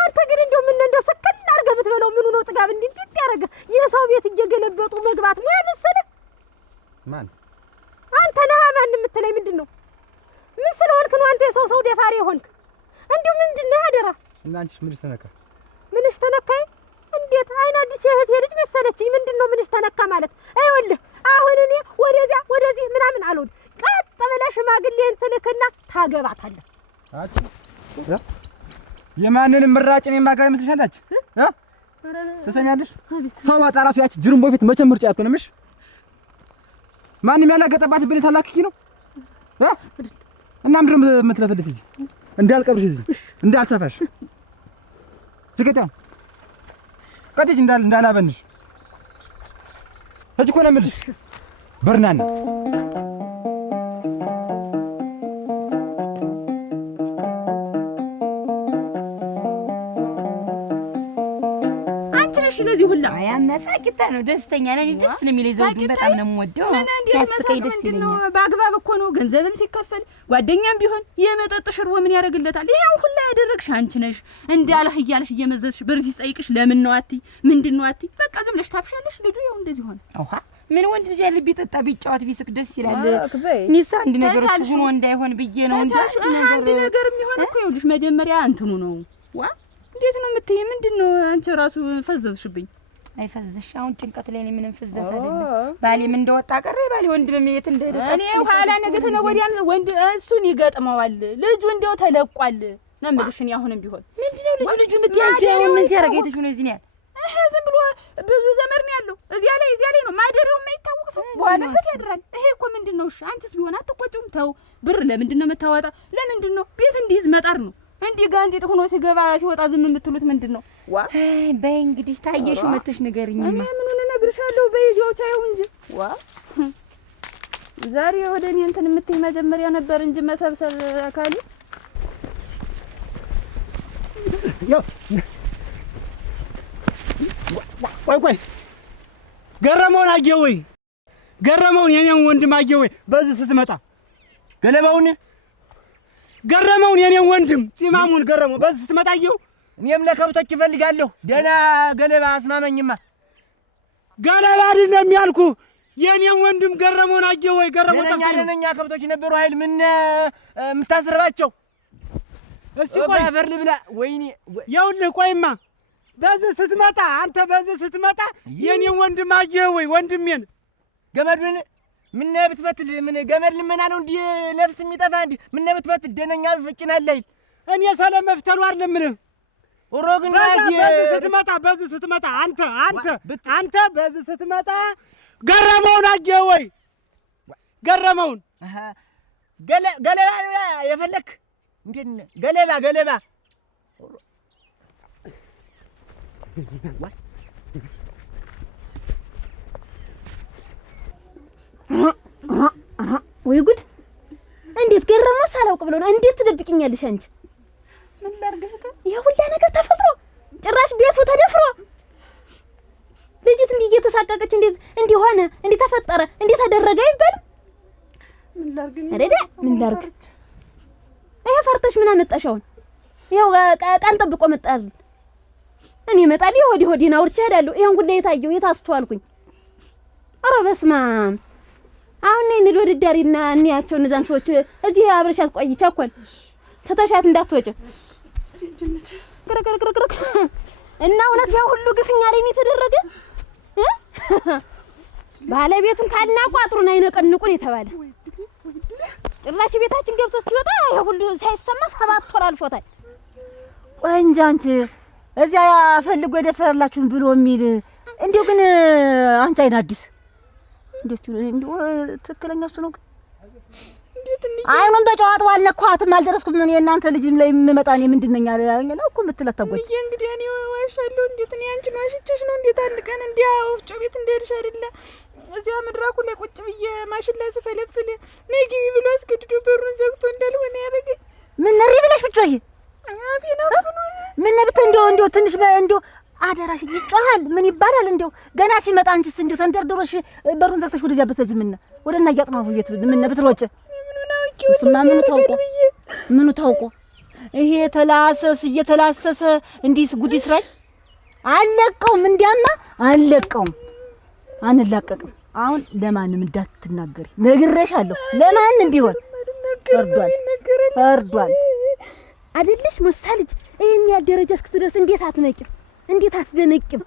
አንተ ግን እንደው ምን እንደው ሰከን አድርገህ ብትበለው ምኑ ነው ጥጋብ እንዲጥ ያደረገ የሰው ቤት እየገለበጡ መግባት ሙያ መሰለህ ማን አንተ ነህ ማን የምትለኝ ምንድነው ምን ስለሆንክ ነው አንተ የሰው ደፋሪ ሆንክ እንደው ምንድነው አደራ እና አንቺስ ምንሽ ተነካይ እንዴት አይን አዲስ የእህቴ ልጅ መሰለችኝ ምንድነው ምንሽ ተነካ ማለት አይወልህ አሁን እኔ ወደዚህ ምናምን አልሆን ቀጥ ብለህ ሽማግሌን ትልክና ታገባታለህ አቺ የማንንም ምራጭ ነው የማጋይ ምትሻላች ተሰሚያለሽ ሰው ማጣራሱ ያቺ ጅሩም በፊት መቼም ምርጫ አትሆንምሽ ማንንም ያላገጠባት ብለህ ታላክኪ ነው እና ምንድነው የምትለፈልፍ እዚህ እንዳልቀብርሽ እዚህ እንዳልሰፋሽ ዝገታ ቀጥጅ እንዳላበንሽ እጅ እኮ ነው የምልሽ በርናና ለዚህ ሁላ ያመሳቂታ ነው ደስተኛ ነኝ ደስ ነው የሚለኝ ዘውዱ በጣም ነው የምወደው ያስቀይ ደስ ይለኛል በአግባብ እኮ ነው ገንዘብም ሲከፈል ጓደኛም ቢሆን የመጠጥ ሽርቦ ምን ያደርግለታል ይሄን ሁላ ያደረግሽ አንቺ ነሽ እንዳልህ እያልሽ እየመዘዝሽ በርዚ ጠይቅሽ ለምን ነው አቲ ምንድነው አቲ በቃ ዝም ብለሽ ታፍሻለሽ ልጁ ያው እንደዚህ ሆነ አውሃ ምን ወንድ ልጅ ያለ ቢጠጣ ቢጫወት ቢስቅ ደስ ይላል ኒሳ አንድ ነገር እሱ ሆኖ እንዳይሆን ብዬ ነው አንድ ነገር የሚሆን እኮ ይኸውልሽ መጀመሪያ እንትኑ ነው ዋ እንዴት ነው የምትይ ምንድነው አንቺ ራሱ ፈዘዝሽብኝ አይፈዘሽ አሁን ጭንቀት ላይ ምንም ፍዘት አይደለም ባሌም እንደወጣ ቀረ ባሌ ወንድም የት እንደሄደ እኔ ኋላ ነገ ነው ወዲያም ወንድ እሱን ይገጥመዋል ልጁ እንደው ተለቋል ነው የምልሽ እኔ አሁንም ቢሆን ምንድነው ልጁ የምትያንቺ ምን ሲያረጋይተሽ ነው እዚህ ነው ዝም ብሎ ብዙ ዘመር ነው ያለው እዚያ ላይ ነው ማደሪያው የማይታወቅ ሰው በኋላ ያድራል ይሄ እኮ ምንድነው እሺ አንቺስ ቢሆን አትቆጪም ተው ብር ለምንድነው የምታወጣ ለምንድነው ቤት እንዲይዝ መጣር ነው እንዲህ ጋንዲጥ ሆኖ ሲገባ ሲወጣ ዝም የምትሉት ምንድነው ዋ በይ እንግዲህ ታየሽው መተሽ ንገሪኝማ እኔ ምኑን እነግርሻለሁ በይጆው ታየው እንጂ ዋ ዛሬ ወደ እኔ እንትን የምትይ መጀመሪያ ነበር እንጂ መሰብሰብ አካሊ ያው ቆይ ገረመውን አየህ ወይ ገረመውን የኔን ወንድም አየህ ወይ በዚህ ስትመጣ ገረመውን የኔን ወንድም ጺማሙን ገረመው በዚህ ስትመጣ አየው እኔም ለከብቶች እፈልጋለሁ ደና ገለባ አስማመኝማ ገለባ አይደለም ያልኩ የኔን ወንድም ገረመውን አየህ ወይ ገረመው ጠፍቶ ነኛ ከብቶች ነበሩ ኃይል ምን የምታስርባቸው እስቲ ቆይ አፈር ልብላ ወይኔ ይኸውልህ ቆይማ በዚህ ስትመጣ አንተ በዚህ ስትመጣ የኔን ወንድም አየህ ወይ ወንድሜን ገመዱን ምን ብትፈትል ምን ገመድ ልመና ነው እንዴ ነፍስ የሚጠፋ እንዴ ምን ብትፈትል ደነኛ ፍጭናል አይደል እኔ ሰላም መፍተሉ አይደለም ምን ኦሮግና በዚህ ስትመጣ አንተ በዚህ ስትመጣ ገረመውን አየህ ወይ ገረመውን ገለባ የፈለክ እንዴ ገለባ ወይ ጉድ እንዴት ገረመው ሳላውቅ ብሎ ነው እንዴት ትደብቂኛለሽ አንቺ ምን ላድርግህ ይሄ ሁላ ነገር ተፈጥሮ ጭራሽ ቤቱ ተደፍሮ ልጅት እንዲህ እየተሳቀቀች እንዴት ሆነ እንዴት ተፈጠረ እንዴት ተደረገ ይባል ምን ላድርግ አረዳ ምን ላድርግ ይሄ ፈርተሽ ምን አመጣሽ አሁን ይሄው ቀን ጠብቆ መጣል እኔ እመጣለሁ ሆዲና አውርቼ እሄዳለሁ ይሄን ጉዳይ የታየው የታስተዋልኩኝ ኧረ በስመ አብ አሁን ነኝ ልወድዳሪና እንያቸው እነዛን ሰዎች እዚህ አብረሻት ቆይ ቸኮል ተተሻት እንዳትወጪ ግርግር እና እውነት ያው ሁሉ ግፍኛ ላይ ነው የተደረገ ባለቤቱን ካልናቋጥሩን አይነቀንቁን የተባለ ጭራሽ ቤታችን ገብቶ ሲወጣ ይሄ ሁሉ ሳይሰማ 7 ወር አልፎታል ቆንጆ አንቺ እዚያ ፈልጎ ደፈረላችሁን ብሎ የሚል እንዴው ግን አንቺ አይን አዲስ እንዴ ትክክለኛ እሱ ነው። አይኑን በጨዋታው አልነኳትም፣ አልደረስኩም። ምን የእናንተ ልጅም ላይ የምመጣ እኔ ምንድን ነኝ አለኝ ነው እኮ የምትላት ታጓች። እንግዲህ እኔ ዋሻለሁ። እንዴት እኔ አንቺን ዋሽቼሽ ነው? እንዴት አንድ ቀን እንዲያ ወፍጮ ቤት እንደሄድሽ አይደለ እዚያ መድራኩ ላይ ቁጭ ብዬ ማሽን ላይ ስፈለፍል ነይ ግቢ ብሎ አስገድዶ በሩን ዘግቶ እንዳልሆነ ያደረገኝ። ምን ነሪ ብለሽ ብቻዬ አፊ ነው ምን ነብተ እንደው ትንሽ እንደው አደራሽ ይጮሃል። ምን ይባላል እንደው ገና ሲመጣ አንቺስ እንደው ተንደርድሮሽ በሩን ዘግተሽ ወደዚያ ብትሄጂ ምን ወደና ያጥናው ቤት ምን ብትሮጭ እሱማ ምኑ ታውቆ ይሄ እየተላሰሰ እንዲህ ጉድ ይስራል። አለቀውም እንዲያማ አለቀውም፣ አንላቀቅም። አሁን ለማንም እንዳትናገሪ ነግሬሻለሁ። ለማንም ቢሆን ፈርዷል አይደለሽ መሳልጅ ይሄን ያደረጃ እስክትደርስ እንዴት አትነቂም? እንዴት አትደነቂም?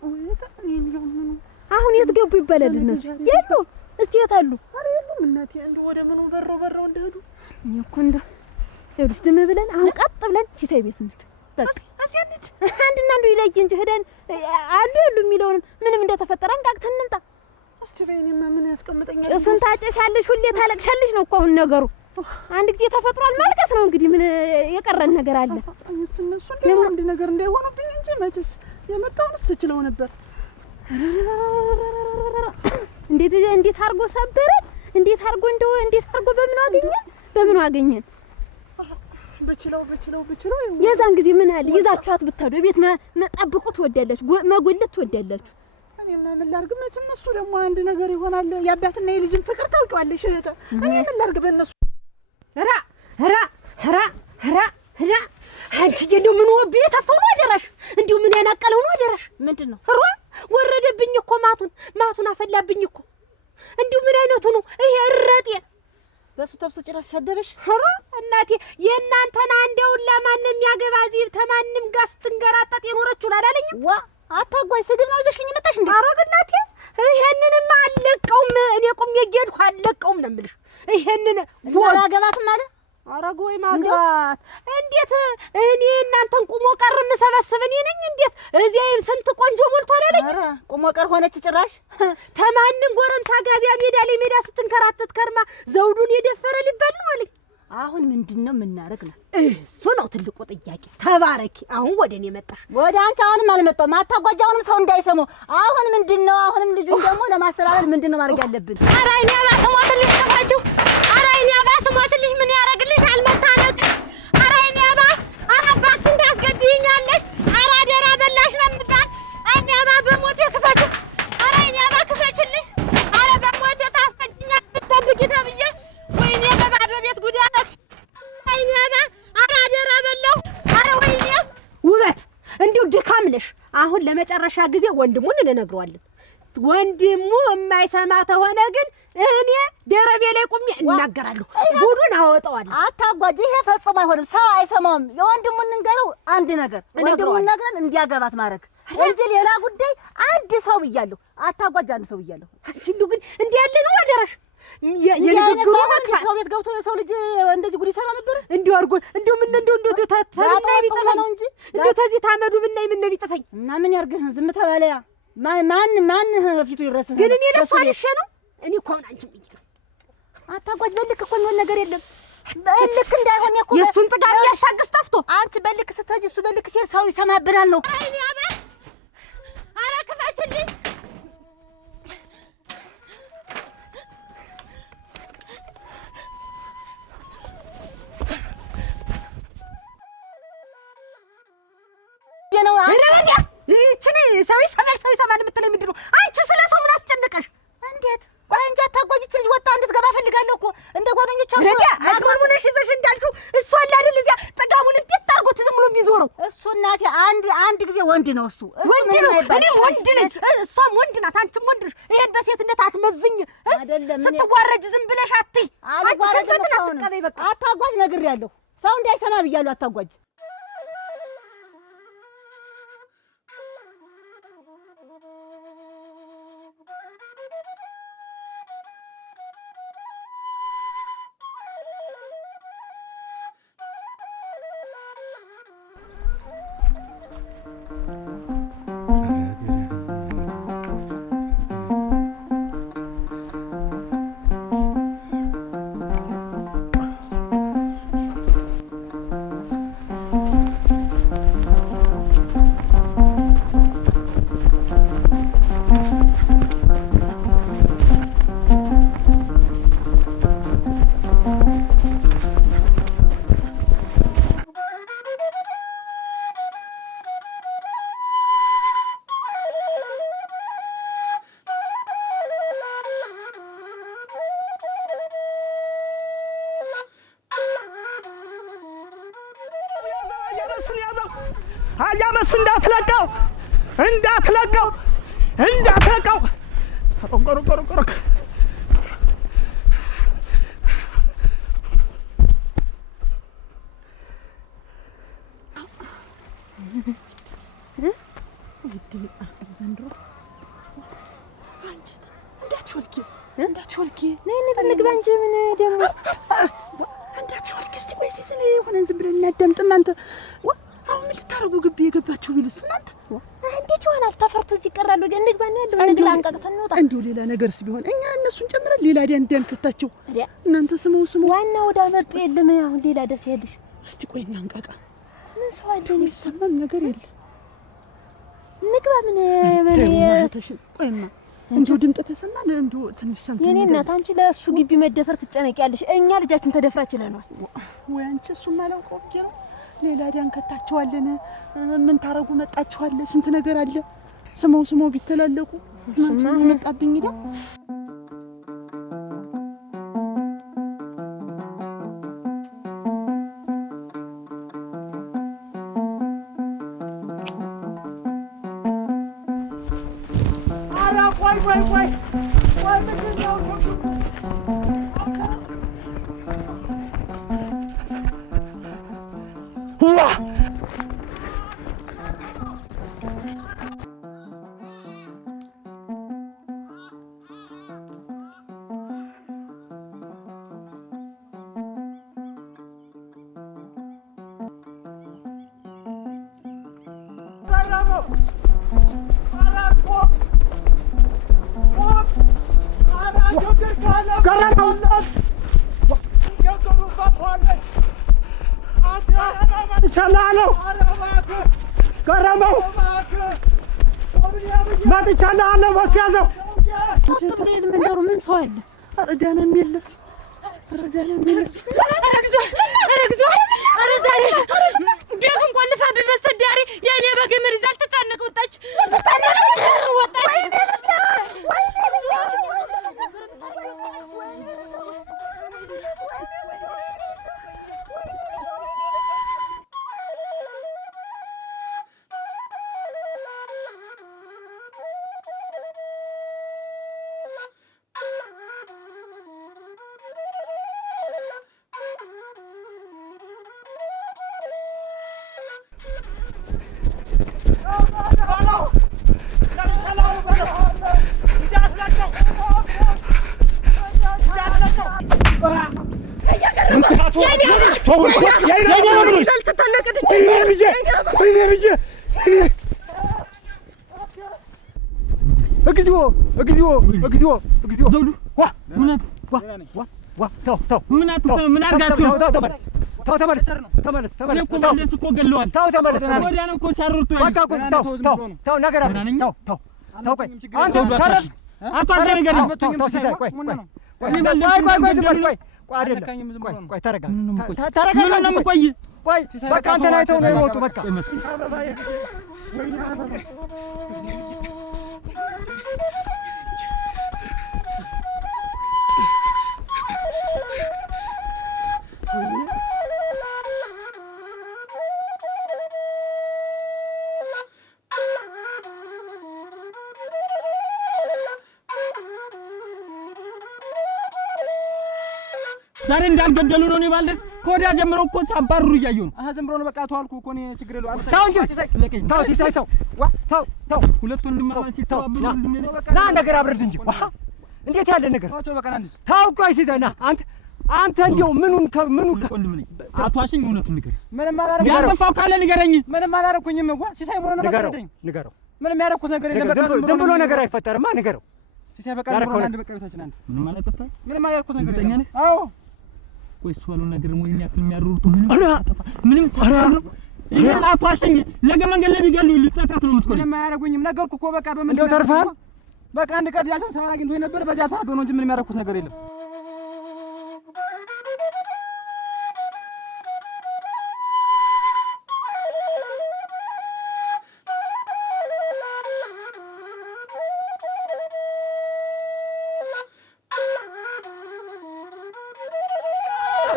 አሁን የት ገቡ ይባላል እነሱ የሉ እስቲ የት አሉ? አረ የሉም እናቴ። እንደው ወደ ምኑ በረው እንደሄዱ እኔ እኮ እንደው ይኸውልሽ ዝም ብለን አሁን ቀጥ ብለን ሲሳይ ቤት እንሂድ። በቃ አሲያንት አንድና አንዱ ይለይ እንጂ ሄደን አሉ የሉ የሚለውንም ምንም እንደተፈጠረ አንቃቅተን እንምጣ። አስተባይኔማ ምን ያስቀምጠኛል? እሱን ታጨሻለሽ፣ ሁሌ ታለቅሻለሽ ነው እኮ አሁን ነገሩ። አንድ ጊዜ ተፈጥሯል ማልቀስ ነው እንግዲህ። ምን የቀረን ነገር አለ? እነሱ እንደው አንድ ነገር እንዳይሆኑብኝ እንጂ መቼስ የመጣውንስ እችለው ነበር። እንዴት አርጎ ሰበረን? እንዴት አርጎ በምን አገኘን? ብችለው የዛን ጊዜ ምን አለ ይዛችኋት ብታዱ ቤት መጠብቁ ትወዳለች፣ መጎለት ትወዳለች። እኔማ ምን ላድርግ? መቼም እሱ ደግሞ አንድ ነገር ይሆናል። የአባትና የልጅን ፍቅር ታውቂዋለሽ እህተ። እኔ ምን ላድርግ በእነሱ ራ አንቺ እንደው ምን ወብ የተፈው ነው አደረሽ? እንደው ምን ያናቀለው ነው አደረሽ? ምንድነው ወረደብኝ እኮ ማቱን አፈላብኝ እኮ። እንደው ምን አይነቱ ነው ይሄ እረጤ? በሱ ተብሶ ጭራሽ ሰደበሽ? እናቴ የእናንተና እንደው ለማንም ያገባ ዚብ ተማንም ጋር ስትንገራጠጥ የኖረችው አላለኝም? ዋ አታጓይ ስድብ ነው ይዘሽኝ መጣሽ እንዴ? ኧረ እናቴ ይሄንንማ አለቀውም። እኔ ቁም የጌድኩ አለቀውም ነው የምልሽ። ይሄንን ቦላገባትም አለ አረጎይ ማግባት እንዴት እኔ እናንተን ቁሞ ቀር የምሰበስብ እኔ ነኝ? እንዴት እዚያም ስንት ቆንጆ ሞልቶ አላለኝ? ኧረ ቁሞ ቀር ሆነች ጭራሽ። ተማንም ጎረምሳ ጋዚያ ሜዳ ስትንከራተት ከርማ ዘውዱን የደፈረ ሊባል ነው አለኝ። አሁን ምንድነው የምናረግ ነው? እሱ ነው ትልቁ ጥያቄ። ተባረኪ አሁን ወደ እኔ መጣሽ። ወደ አንቺ አሁንም አልመጣሁም። አታጓጃውንም ሰው እንዳይሰሙ። አሁን ምንድነው አሁንም ልጁን ደግሞ ለማስተላለፍ ምንድነው ማድረግ ያለብን? ኧረ እኔ ባስሞትልሽ ተፋችሁ። ኧረ እኔ ባስሞትልሽ ምን ያረግልሽ አልመታነቅ። ኧረ እኔ አባትሽን ታስገድይኛለሽ። ኧረ አደራ በላሽ ነው የምባል። እኔ በሞቴ ክፈችው። ኧረ እኔ ክፈችልኝ። ኧረ በሞቴ ታስገድኛለሽ ጠብቂ ተብዬ ወይኔ በባዶ ቤት ጉዳያች አይኔ ኧረ አደራ በላው። ኧረ ወይኔ ውበት እንዲሁ ድካም ነሽ። አሁን ለመጨረሻ ጊዜ ወንድሙን እንነግረዋለን። ወንድሙ የማይሰማ ተሆነ ግን እኔ ደረቤ ላይ ቁሜ እናገራለሁ፣ ጉዱን አወጣዋለሁ። አታጓጂ፣ ይሄ ፈጽሞ አይሆንም። ሰው አይሰማውም። የወንድሙን እንገረው አንድ ነገር ወንድሙን ነግረን እንዲያገባት ማድረግ እንጂ ሌላ ጉዳይ አንድ ሰው ብያለሁ። አታጓጂ፣ አንድ ሰው ብያለሁ። አንቺ እንደው ግን እንዲህ ያለ ነው አደረሽ። የልጅ ሰው ቤት ገብቶ የሰው ልጅ እንደዚህ ጉድ ይሰራ ነበር። እንዲሁ አድርጎ እንዲሁ ምን እንደው ተብናይ ቢጠፋ ነው እንጂ እንደው ተዚህ ታመዱ ብናይ ምን ቢጠፋኝ እና ምን ያርግህ? ዝም ተባለያ ማን ፊቱ ይረስህ? ግን እኔ ለሷ ልሽ ነው። እኔ እኮ አሁን አንቺም ብዬሽ አታጓጅ። በልክ እኮ የሚሆን ነገር የለም። በልክ እንዳይሆን እኮ የእሱን ጥጋብ ያሻግስ ጠፍቶ አንቺ በልክ ስትሄጂ እሱ በልክ ሲል ሰው ይሰማብናል ነው። አይኔ ኧረ ክፈችልኝ። ይህችን ሰው ይሰማል የምትለኝ ምንድን ነው? አንቺ ስለ ሰው ምን አስጨነቀሽ? እንዴት እንጃ አታጓጅች ልጅ ወጣ እንድትገባ እፈልጋለሁ እኮ እንደ ጓደኞቿ አሽሙንሙነሽ ይዘሽ እንዳልሽው እሱ አለ አይደል እዚያ ጥጋቡን እንዴት አድርጎት ዝም ብሎ የሚዞረው እሱ። እናቴ አንድ ጊዜ ወንድ ነው እሱ ወንድ ነው። እኔም ወንድ ነኝ፣ እሷም ወንድ ናት፣ አንቺም ወንድ ነሽ። ይሄን በሴትነት አትመዝኝ። ስትዋረጅ ዝም ብለሽ አትይ። አንቺ ሽንፈትን አትቀበይ። በቃ አታጓጅ ነግሬያለሁ። ሰው እንዳይሰማ ብያለሁ። አታጓጅ አያመሱ እንዳትለቀው እንዳትለቀው ቆሮቆሮቆሮቆሮክ እንዳትሾልኪ ነይ እንግባ እንጂ ምን ደግሞ እንዳትሾልኪ። እስቲ ቆይ ሲስነ ሆነን ዝም ብለን እናዳምጥ። እናንተ አሁን ምን ልታረጉ ግቢ የገባችሁ ቢልስ እናንተ እንዴት ይሆናል? ተፈርቶ እዚህ ይቀራሉ። እንግባ ነው ያለው ነገር አንቀቅተን እንውጣ። እንዲሁ ሌላ ነገርስ ቢሆን እኛ እነሱን ጨምረን ሌላ ዳን ከታቸው እናንተ ስሙ ዋናው ወዳ መጡ የለም። አሁን ሌላ ደስ ያድሽ። እስቲ ቆይ እናንቀቃ። ምን ሰው አይደል የሚሰማም ነገር የለ። እንግባ ምን ቆይማ እንዲሁ ድምጥ ተሰማን። እንዲሁ ትንሽ ሰምተን የኔ እናት አንቺ ለእሱ ግቢ መደፈር ትጨነቂያለሽ። እኛ ልጃችን ተደፍራችለን ነው ወይ አንቺ እሱም አላውቀው ብቻ ነው። ሌላ ዳን ከታቸዋለን። ምን ታረጉ መጣችኋለ? ስንት ነገር አለ። ስመው ቢተላለቁ ምን መጣብኝ ይላል። ማጥቻለሁ ወስያዘው ምንደሩ ምን ሰው አለ? አረዳንም የለም ቤቱን ቆልፋ በመስተዳሪ የኔ በግምር ይዛል ተጣነቅ ወጣች። ዛሬ እንዳልገደሉ ነው። እኔ ባልደርስ ከወዲያ ጀምሮ እኮ ሳባርሩ እያየሁ ነው። ዝም ብሎ ነው በቃ ተዋልኩ እኮ እኔ ችግር የለውም። ተው እንጂ ተው። ሁለት ወንድማማች ሲተባበሩ ና ነገር አብረድ እንጂ እንዴት ያለ ነገር ተው። ቆይ ሲዘና አንተ እንደው ምኑን ወንድም ነኝ አቷሽኝ እውነቱን ንገረኝ። ምንም አላረኩኝ። ያጠፋው ካለ ንገረኝ። ምንም አላረኩኝም። ሲሳይ ሞሮ ነው ንገረው። ምንም ያደረኩት ነገር የለም። በቃ ዝም ብሎ ነገር አይፈጠርማ። ንገረው። ሲሳይ በቃ አንድ በቃ ቤታችን አንድ ምንም አላጠፋም። ምንም ያደረኩት ነገር የለም። አዎ ወይ ሷሉ ነገር ነው ያክል የሚያሩሩት ምንም ሳይሆን ይሄን አቷሽኝ ለገመንገል ለቢገሉ ልጸጸት ነው የምትቆይ። ምንም አያረጉኝም። ነገርኩ እኮ በቃ በምን እንደው ተርፋል። በቃ አንድ ቀን ያልተም ሰራ አግኝቶኝ ነበር። በዚያ ታዶ ነው እንጂ ምንም ያደረኩት ነገር የለም።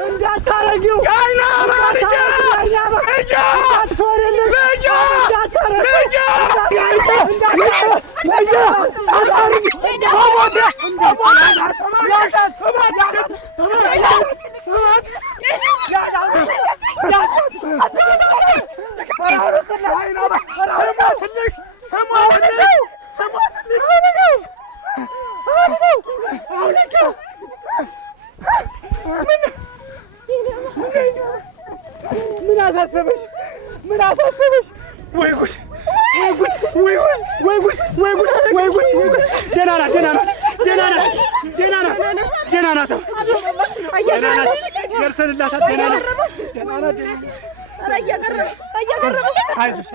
እንዳታረጊው አይና ማርጃ ምን አሳሰበሽ? ወይ ጉድ! ደህና ናት። ደርሰንላታል። ደህና ናት። አይዞሽ።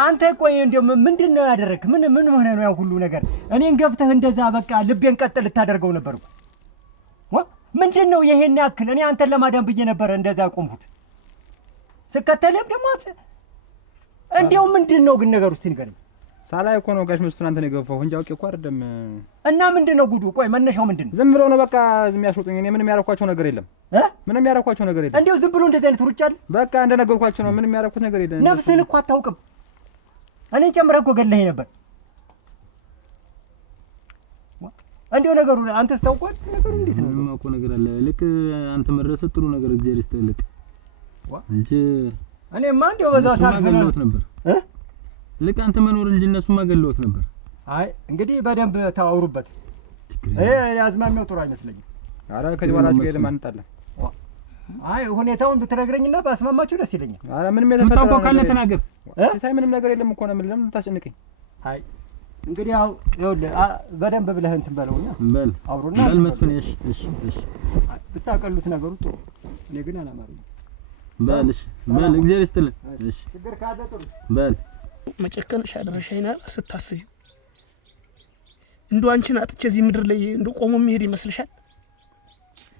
አንተ ቆይ እንደው ምንድን ነው ያደረግክ? ምን ሆነ ነው ያው ሁሉ ነገር? እኔን ገፍተህ እንደዛ በቃ ልቤን ቀጥ ልታደርገው ነበር እኮ። ምንድን ነው ይሄን ያክል? እኔ አንተን ለማዳን ብዬ ነበር እንደዛ ቆምኩት። ስከተልህም ደግሞ እንደው ምንድን ነው ግን ነገሩ? እስቲ ንገረኝ። ሳላይ እኮ ነው ጋሽ መስፍን አንተን የገፋው እንጂ አውቄ እኮ አይደለም። እና ምንድን ነው ጉዱ? ቆይ መነሻው ምንድን ነው? ዝም ብሎ ነው በቃ ዝም ያስወጡኝ። እኔ ምንም ያረኳቸው ነገር የለም። ምንም ያረኳቸው ነገር የለም። እንደው ዝም ብሎ እንደዚህ አይነት ሩጫ አይደል? በቃ እንደነገርኳቸው ነው። ምንም ያረኩት ነገር የለም። ነፍስህን እኮ አታውቅም። እኔን ጨምረህ እኮ ገለኸኝ ነበር። እንደው ነገሩ አንተስ ታውቀዋል? ነገሩ እንዴት ነው? ምንም አውቀው ነገር አለ? ልክ አንተ መድረስ ጥሩ ነገር እግዚአብሔር ይስጥልህ እንጂ እኔማ እንደው በዛው ሳልፈለውት ነበር። ልክ አንተ መኖር እንጂ እነሱማ ገለውት ነበር። አይ እንግዲህ በደንብ ታወሩበት። አዝማሚያው ጥሩ አይመስለኝም። ኧረ ከዚህ በኋላ አስገድ ማንጣለ። አይ ሁኔታውን ብትነግረኝና ባስማማችሁ ደስ ይለኛል። ኧረ ምንም የተፈጠረው ካለ ተናገር። ሲሳይ ምንም ነገር የለም እኮ ነው። ለምን ታስጨንቀኝ? አይ እንግዲህ ያው ይኸውልህ በደንብ ብለህ እንትን በለውና በል አውሩና በል መስፍን። እሺ ብታቀሉት ነገሩ ጥሩ። እኔ ግን አላማረኝም። በል እሺ በል እግዚአብሔር ይስጥልህ። እሺ ችግር ካለ ጥሩ በል መጨከንሽ አደረሻይና ስታስቢ እንደው አንቺን አጥቼ እዚህ ምድር ላይ እንደው ቆሞ መሄድ ይመስልሻል?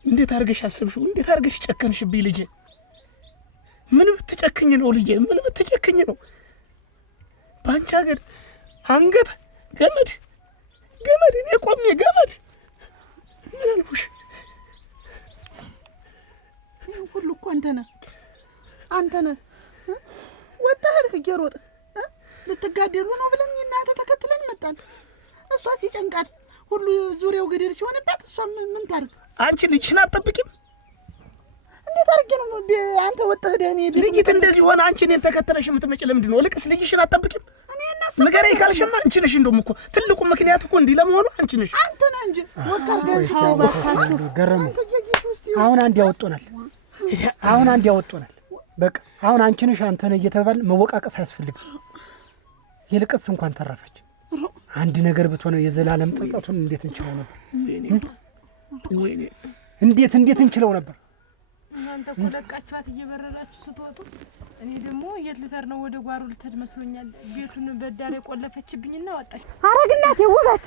እንዴት አድርገሽ አስብሽው? እንዴት አድርገሽ ጨከንሽብኝ ልጄ? ምን ብትጨክኝ ነው ልጄ? ምን ብትጨክኝ ነው? ባንቺ ሀገር አንገት ገመድ እኔ ቆሜ ገመድ ምን አልኩሽ? ይሄ ሁሉ እኮ አንተ ነህ ወጣህ እየሮጥህ ልትጋደሉ ነው ብለን እናንተ ተከትለን መጣን። እሷ ሲጨንቃት ሁሉ ዙሪያው ገደል ሲሆንባት እሷ ምን ታርግ? አንቺ ልጅሽን አትጠብቂም? እንዴት አድርጌ ነው አንተ ወጣህ ደህኔ ልጅት እንደዚህ ሆነ አንቺ እኔን ተከተለሽ የምትመጪ ለምንድን ነው? ልቅስ ልጅሽን አትጠብቂም? ንገረኝ ካልሽማ አንቺ ነሽ። እንደውም እኮ ትልቁ ምክንያት እኮ እንዲህ ለመሆኑ አንቺ ነሽ። አንተ ነህ እንጂ ወጣህ ገረሙ። አሁን አንድ ያወጡናል። በቃ አሁን አንቺ ነሽ አንተ ነህ እየተባለ መወቃቀስ አያስፈልግም። ይልቅስ እንኳን ተረፈች። አንድ ነገር ብትሆነው የዘላለም ጸጸቱን እንዴት እንችለው ነበር? ወይኔ እንዴት እንችለው ነበር? እናንተ እኮ ለቃችኋት እየበረራችሁ ስትወጡ፣ እኔ ደግሞ የት ልተር ነው? ወደ ጓሮ ልተድ መስሎኛል። ቤቱን በዳር የቆለፈችብኝና ወጣች። አረግናት ውበት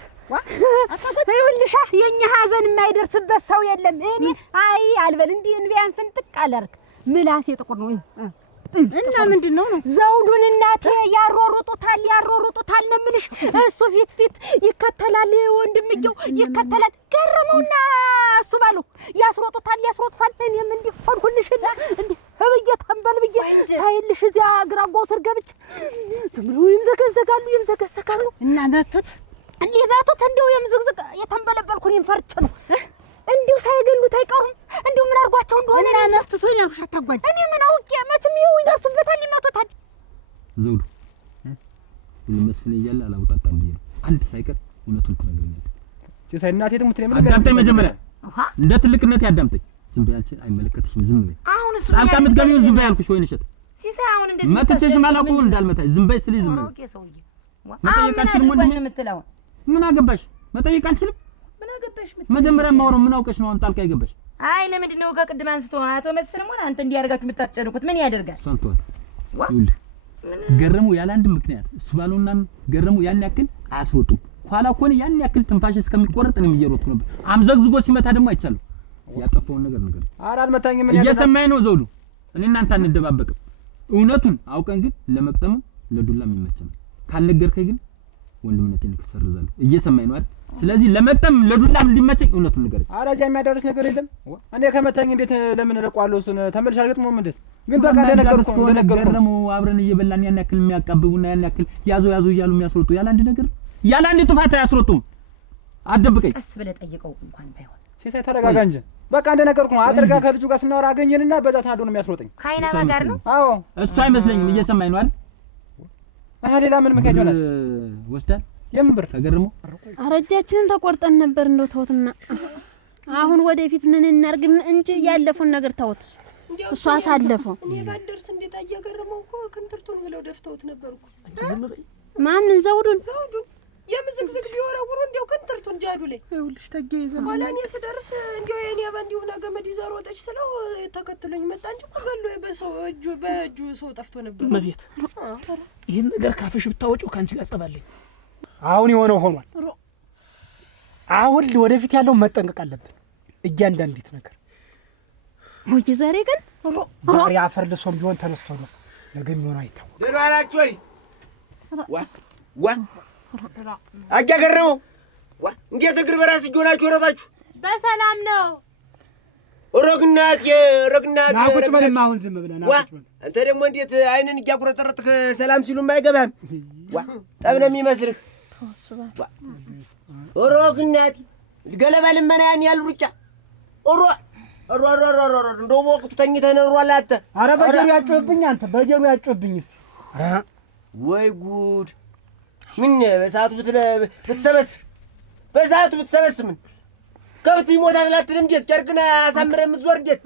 ይኸውልሻ፣ የኛ ሀዘን የማይደርስበት ሰው የለም። እኔ አይ አልበል እንዲህ እንቢያን ፍንጥቅ አላርክ ምላሴ ጥቁር ነው እና ምንድነው ነው ዘውዱን እናቴ ያሮሩጡታል ነው የምልሽ። እሱ ፊት ይከተላል፣ ወንድምየው ይከተላል። ገረመውና እሱ ባሉ ያስሮጡታል። እኔም እንዲህ ሆንኩልሽና እንዲህ ህብዬ ተንበል ብዬ ሳይልሽ እዚያ ግራጎ ስር ገብቼ ዝም ብሎ ይምዘገዘጋሉ እና መቱት እንዲሁ የምዝግዝግ የተንበለበልኩ እኔም ፈርቼ ነው። እንዲሁ ሳይገሉት አይቀሩም። እንዲሁ ምን አድርጓቸው እንደሆነ እና መቱት ወይ ነው አታጓጅ። እኔ ምን አውቄ? መቼም ይኸው ይደርሱበታል፣ ይመቱታል። ዘውዱ ሁሉ መስፍን እያለ አላውጣጣም ብዬ ነው። አንድ ሳይቀር እውነቱን ትነግረኛለህ። ሲሳይ እናቴ ደግሞ አዳምጠኝ። መጀመሪያ እንደ ትልቅነት ያዳምጠኝ። ዝም በይ አንቺ፣ አይመለከትሽም። ዝም በይ። አሁን እሱ ጣልቃ የምትገቢውን ዝም በይ አልኩሽ። ወይ ነሸት ሲሳይ አሁን እንደዚህ መጥቼሽ ማላውቀው እንዳልመታሽ ዝም በይ ስልሽ ዝም በይ። መጠየቅ አልችልም ወንድሜ። ምን አገባሽ? መጠየቅ አልችልም። ምን አገባሽ? መጀመሪያ ማውራው ምን አውቀሽ ነው አሁን ጣልቃ ይገባሽ? አይ ለምንድን ነው ከቅድም አንስቶ አቶ መስፍን ሆነ አንተ እንዲያርጋችሁ የምታስጨርቁት? ምን ያደርጋል? ሰንቷት ይኸውልህ፣ ገረሙ ያለ አንድ ምክንያት እሱ ባለውና ገረሙ ያን ያክል አያስሮጡም። ኋላ እኮ ነው ያን ያክል ትንፋሽ እስከሚቆረጥ እኔም እየሮጥኩ ነበር። አምዘግዝጎ ሲመታ ደግሞ አይቻለሁ። ያጠፋውን ነገር ነገር ኧረ አልመታኝም። ምን እየሰማኸኝ ነው ዘውዱ? እኔ እናንተ አንደባበቅም። እውነቱን አውቀን ግን ለመቅጠም ለዱላ የሚመቸን ካልነገርከኝ ግን ወንድምነቴን እሰርዛለሁ። እየሰማኸኝ ነው አይደል? ስለዚህ ለመጠም ለዱላም እንዲመቸኝ እውነቱን ንገረኝ። ኧረ እዚያ የሚያዳርስ ነገር የለም። እኔ ከመታኝ እንዴት ለምን እለቀዋለሁ? እሱን ተመልሼ አልገጥመውም እንዴ? ግን በቃ እንደነገርኩህ ነው። ገረመው አብረን እየበላን ያን ያክል የሚያቃብቡና ያን ያክል ያዞ እያሉ የሚያስሮጡ ያለ አንድ ነገር ያለ አንድ ጥፋት አያስሮጡም። አደብቀኝ። ቀስ ብለህ ጠይቀው እንኳን ባይሆን ሲሳይ ተረጋጋ እንጂ በቃ እንደነገርኩህ ነው። አጥርጋ ከልጁ ጋር ስናወራ አገኘንና በዛ ተናዶ ነው የሚያስሮጠኝ። ከአይናባ ጋር ነው? አዎ እሱ አይመስለኝም። እየሰማኝ ነው አይደል? ሌላ ምን ምክንያት ይሆናል? ወስዳል የምን ብር ተገርሞ አረጃችንን ተቆርጠን ነበር እንደው ተውትና አሁን ወደፊት ምን እናርግ እንጂ ያለፈውን ነገር ተውት። እሱ አሳለፈው። እኔ ባደርስ እንዴት አያገረመው እኮ ክንትርቱን ብለው ደፍተውት ነበርኩ። ማንን? ዘውዱን የምዝግዝግ ቢወረውሩ እንዴው ክንትርቱን ጃዱ ላይ ይኸውልሽ ተገይዘ ኋላ እኔ ስደርስ እንዴው የኔ ባንዲው ገመድ ይዛ ሮጠች ስለው ተከትሎኝ መጣ እንጂ እኮ ገሎ በእጁ ሰው ጠፍቶ ነበር። መቤት ይህን ነገር ካፍሽ ብታወጪው ካንቺ ጋር ጸባለኝ። አሁን የሆነው ሆኗል። አሁን ወደፊት ያለው መጠንቀቅ አለብን እያንዳንዲት ነገር። ወይ ዛሬ ግን ዛሬ አፈር ልሶም ቢሆን ተነስቶ ነው ነገ የሚሆነው አይታወቅም። ደህና ናችሁ ወይ? አያገረመው እንዴት እግር በራስ እጆናችሁ ወረታችሁ? በሰላም ነው። ረግናት ናቁጭ በልማ አሁን ዝም ብለህ ናቁጭ በል። አንተ ደግሞ እንዴት አይንን እያቁረጠረጥክ ሰላም ሲሉም አይገባም? ጠብ ነው የሚመስልህ። ረግናት ገለባ ልመና ያን ያህል ሩጫ እንደው በወቅቱ ተኝተህ ነሯል አንተ። ኧረ በጀሩ ያጮህብኝ አንተ በጀሩ ያጮህብኝ። እስኪ ወይ ጉድ! ምን በሰዓቱ ብትሰበስብ ምን ከብት ይሞታል አትልም? እንዴት ጨርቅና አሳምረህ የምትዞር እንዴት?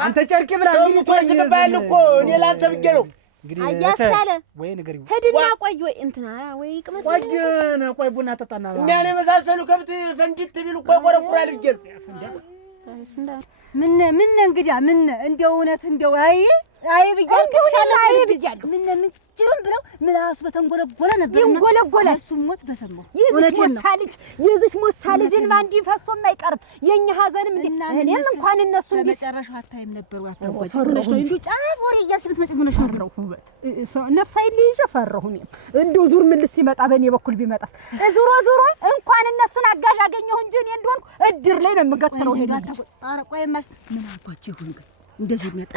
አንተ ጨርቅ ብላ ሰው እኮ ያስገባሃል እኮ እኔ ለአንተ ብዬ ነው። አያስቻለ ወይ ንገሪው ሄድና ቆይ ወይ እንትና ወይ ቅመስ ቆይ ቡና ጠጣና እና እኔ መሳሰሉ ከብት ፈንዲት ቢሉ እኮ ይቆረቁራል ብዬ ነው። ምን እንግዲያ ምን እንደው እውነት እንደው አይ ብያለሁ ምን ጅሩም ብለው ምላሱ በተንጎለጎለ ነበር። ይንጎለጎለ እሱ ሞት በሰማው የዚህ ሞሳ ልጅን ማንዲ ፈሶም አይቀርም። የኛ ሀዘንም እኔም እንኳን እነሱ መጨረሻው አታይም ነበር። ያተወጭ ነው እንዴ ጫፍ ወሬ እያልሽ ብትመጪ ምን ሸርረው ሁበት ነፍስ አይልይሽ ፈረሁ። እኔም እንደው ዙር ምልስ ሲመጣ በእኔ በኩል ቢመጣስ ዙሮ እንኳን እነሱን አጋዥ አገኘሁ እንጂ እኔ እንደሆንኩ እድር ላይ ነው የምገትረው። ኧረ ቆይማ ምን አባችሁ ይሁን ግን እንደዚህ የሚያጠፍ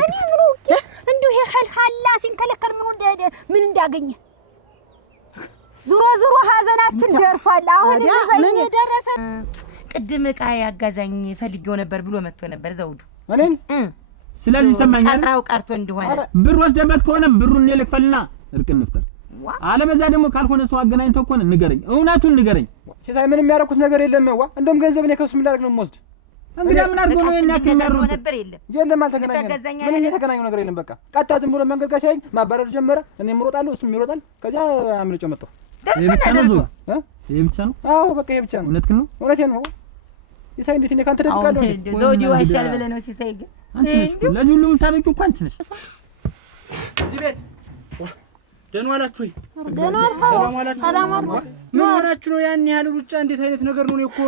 እንዲሁ ይሄ ሐላ ሲንከለከል ምን እንዳገኘ ዙሮ ሀዘናችን ደርሷል። አሁን ምን ደረሰ? ቅድም ዕቃ ያጋዛኝ ፈልጌው ነበር ብሎ መጥቶ ነበር ዘውዱ። እኔን ስለዚህ ሰማኛል። ቀጥራው ቀርቶ እንደሆነ ብር ወስደበት ከሆነ ብሩን እኔ ልክፈልና እርቅ እንፍጠር። አለበዛ ደግሞ ካልሆነ ሰው አገናኝቶ ከሆነ ንገረኝ፣ እውነቱን ንገረኝ። ሲሳይ ምንም የሚያደርጉት ነገር የለም። እንደውም ገንዘብ እኔ ከሱ ምን ላደርግ ነው የምወስድ? እንግዲህ ምን አድርጎ ነው ያክል የሚያሩት ነበር? የለም አልተገናኘንም። ምንም የተገናኘው ነገር የለም። በቃ ቀጥታ ዝም ብሎ መንገድ ጋር ሲያየኝ ማባረር ጀመረ። እኔም እሮጣለሁ፣ እሱም ይሮጣል። ከዚያ አምልጬው መጣሁ። ይሄ ብቻ ነው ዙ ይሄ ብቻ ነው? አዎ በቃ ይሄ ብቻ ነው። እውነትህን ነው? እውነቴን ነው። ሲሳይ እንዴት እኔ ካንተ ደብቃለሁ? ዘውዱ አይሻል ብለህ ነው ሲሳይ? ግን አንቺ ነሽ ለዚህ ሁሉ የምታበቂው እኮ አንቺ ነሽ። እዚህ ቤት ደህና ዋላችሁ ወይ? ሰላም አልኩ። ምን ሆናችሁ ነው ያን ያህል ሩጫ? እንዴት አይነት ነገር ነው? እኔ እኮ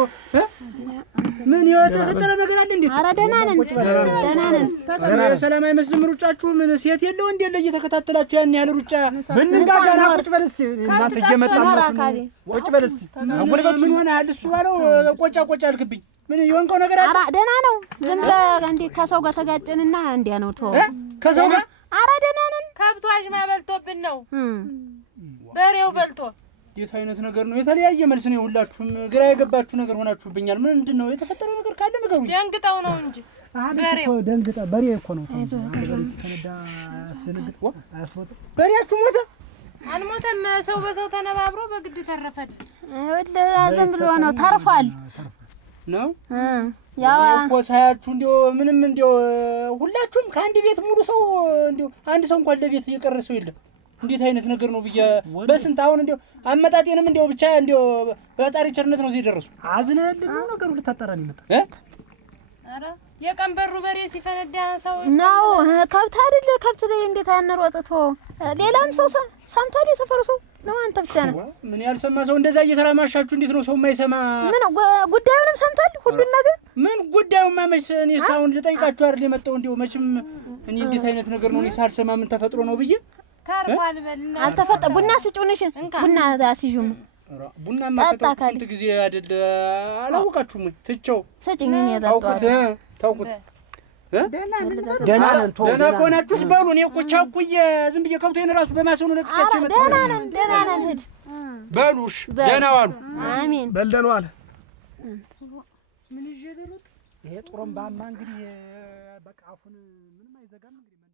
ምን የተፈጠረ ነገር አለ? እንዴት? ኧረ ደህና ነን። ሰላም አይመስልም ሩጫችሁ። ምን ሴት የለው እንዴ? እየተከታተላችሁ ያን ያህል ሩጫ ብንጋጋና ቁጭ በል እስኪ እናንተ እየመጣችሁ ቁጭ በል እስኪ። ምን ሆነሃል? እሱ ባለው ቆጫ አልክብኝ። ምን የሆንከው ነገር አለ? ኧረ ደህና ነው። ዝም ብለህ እንዴ ከሰው ጋር ተጋጨንና እንዲያ ነው ተው። ከሰው ጋር? ኧረ ደህና ነን። ከብቱ አሽማ በልቶብን ነው በሬው በልቶ። እንዴት አይነት ነገር ነው? የተለያየ መልስ ነው ሁላችሁም። ግራ የገባችሁ ነገር ሆናችሁብኛል። ምንድን ነው የተፈጠረው ነገር ካለ ንገሩኝ። ደንግጠው ነው እንጂ በሬው ደንግጠ በሬ እኮ ነው በሬ ሲከነዳ አስደነግጥ አያስወጥ። በሬያችሁ ሞተ? አልሞተም። ሰው በሰው ተነባብሮ በግድ ተረፈል። ዝም ብሎ ነው ተርፏል ነው ያው እኮ ሳያችሁ እንዲያው ምንም እንዲያው ሁላችሁም ከአንድ ቤት ሙሉ ሰው እንዲያው አንድ ሰው እንኳን ለቤት እየቀረ ሰው የለም። እንዴት አይነት ነገር ነው ብዬ በስንት አሁን እንዲያው አመጣጤንም እንዲያው ብቻ እንዲያው በጣሪ ቸርነት ነው እዚህ ደረሱ። አዝነህልኝ ነው ነገሩ ልታጠራን ይመጣ። ኧረ የቀንበሩ በሬ ሲፈነዳ ሰው ነው ከብት አይደል? ከብት ላይ እንዴት አነሮጥቶ ሌላም ሰው ሰምቷል? የሰፈሩ ሰው ነው አንተ ብቻ ነህ? ምን ያልሰማ ሰው እንደዛ እየተራማሻችሁ እንዴት ነው ሰው የማይሰማ? ምን ጉዳዩንም ሰምቷል? ሁሉን ነገር ምን ጉዳዩማ መች እኔ ሳውን ልጠይቃችሁ አይደል የመጣው? እንዲያው መቼም እኔ እንዴት አይነት ነገር ነው እኔ ሳልሰማ ምን ተፈጥሮ ነው ብዬ ተርፏል። በልና አልተፈጠ ቡና ስጪውንሽ ቡና አስይዡም ቡናማ ከተውኩት ስንት ጊዜ አይደል? አላወቃችሁም ወይ? ትቼው ሰጪኝ እኔ ያጣጣው ታውቁት ደህና ከሆናችሁስ በሉ። እኔ እኮ ቻኩዬ ዝም ብዬ ከብቶዬን እራሱ በማሰኑ ለቅቄያቸው መጣሁ። ደህና ነን ሂድ በሉሽ። ደህና ዋሉ። አሜን። በል ደህና ዋለ። ምን ይዤ ልሩጥ? ይሄ ጡሩምባማ እንግዲህ በቃ አፉን ምንም አይዘጋም እንግዲህ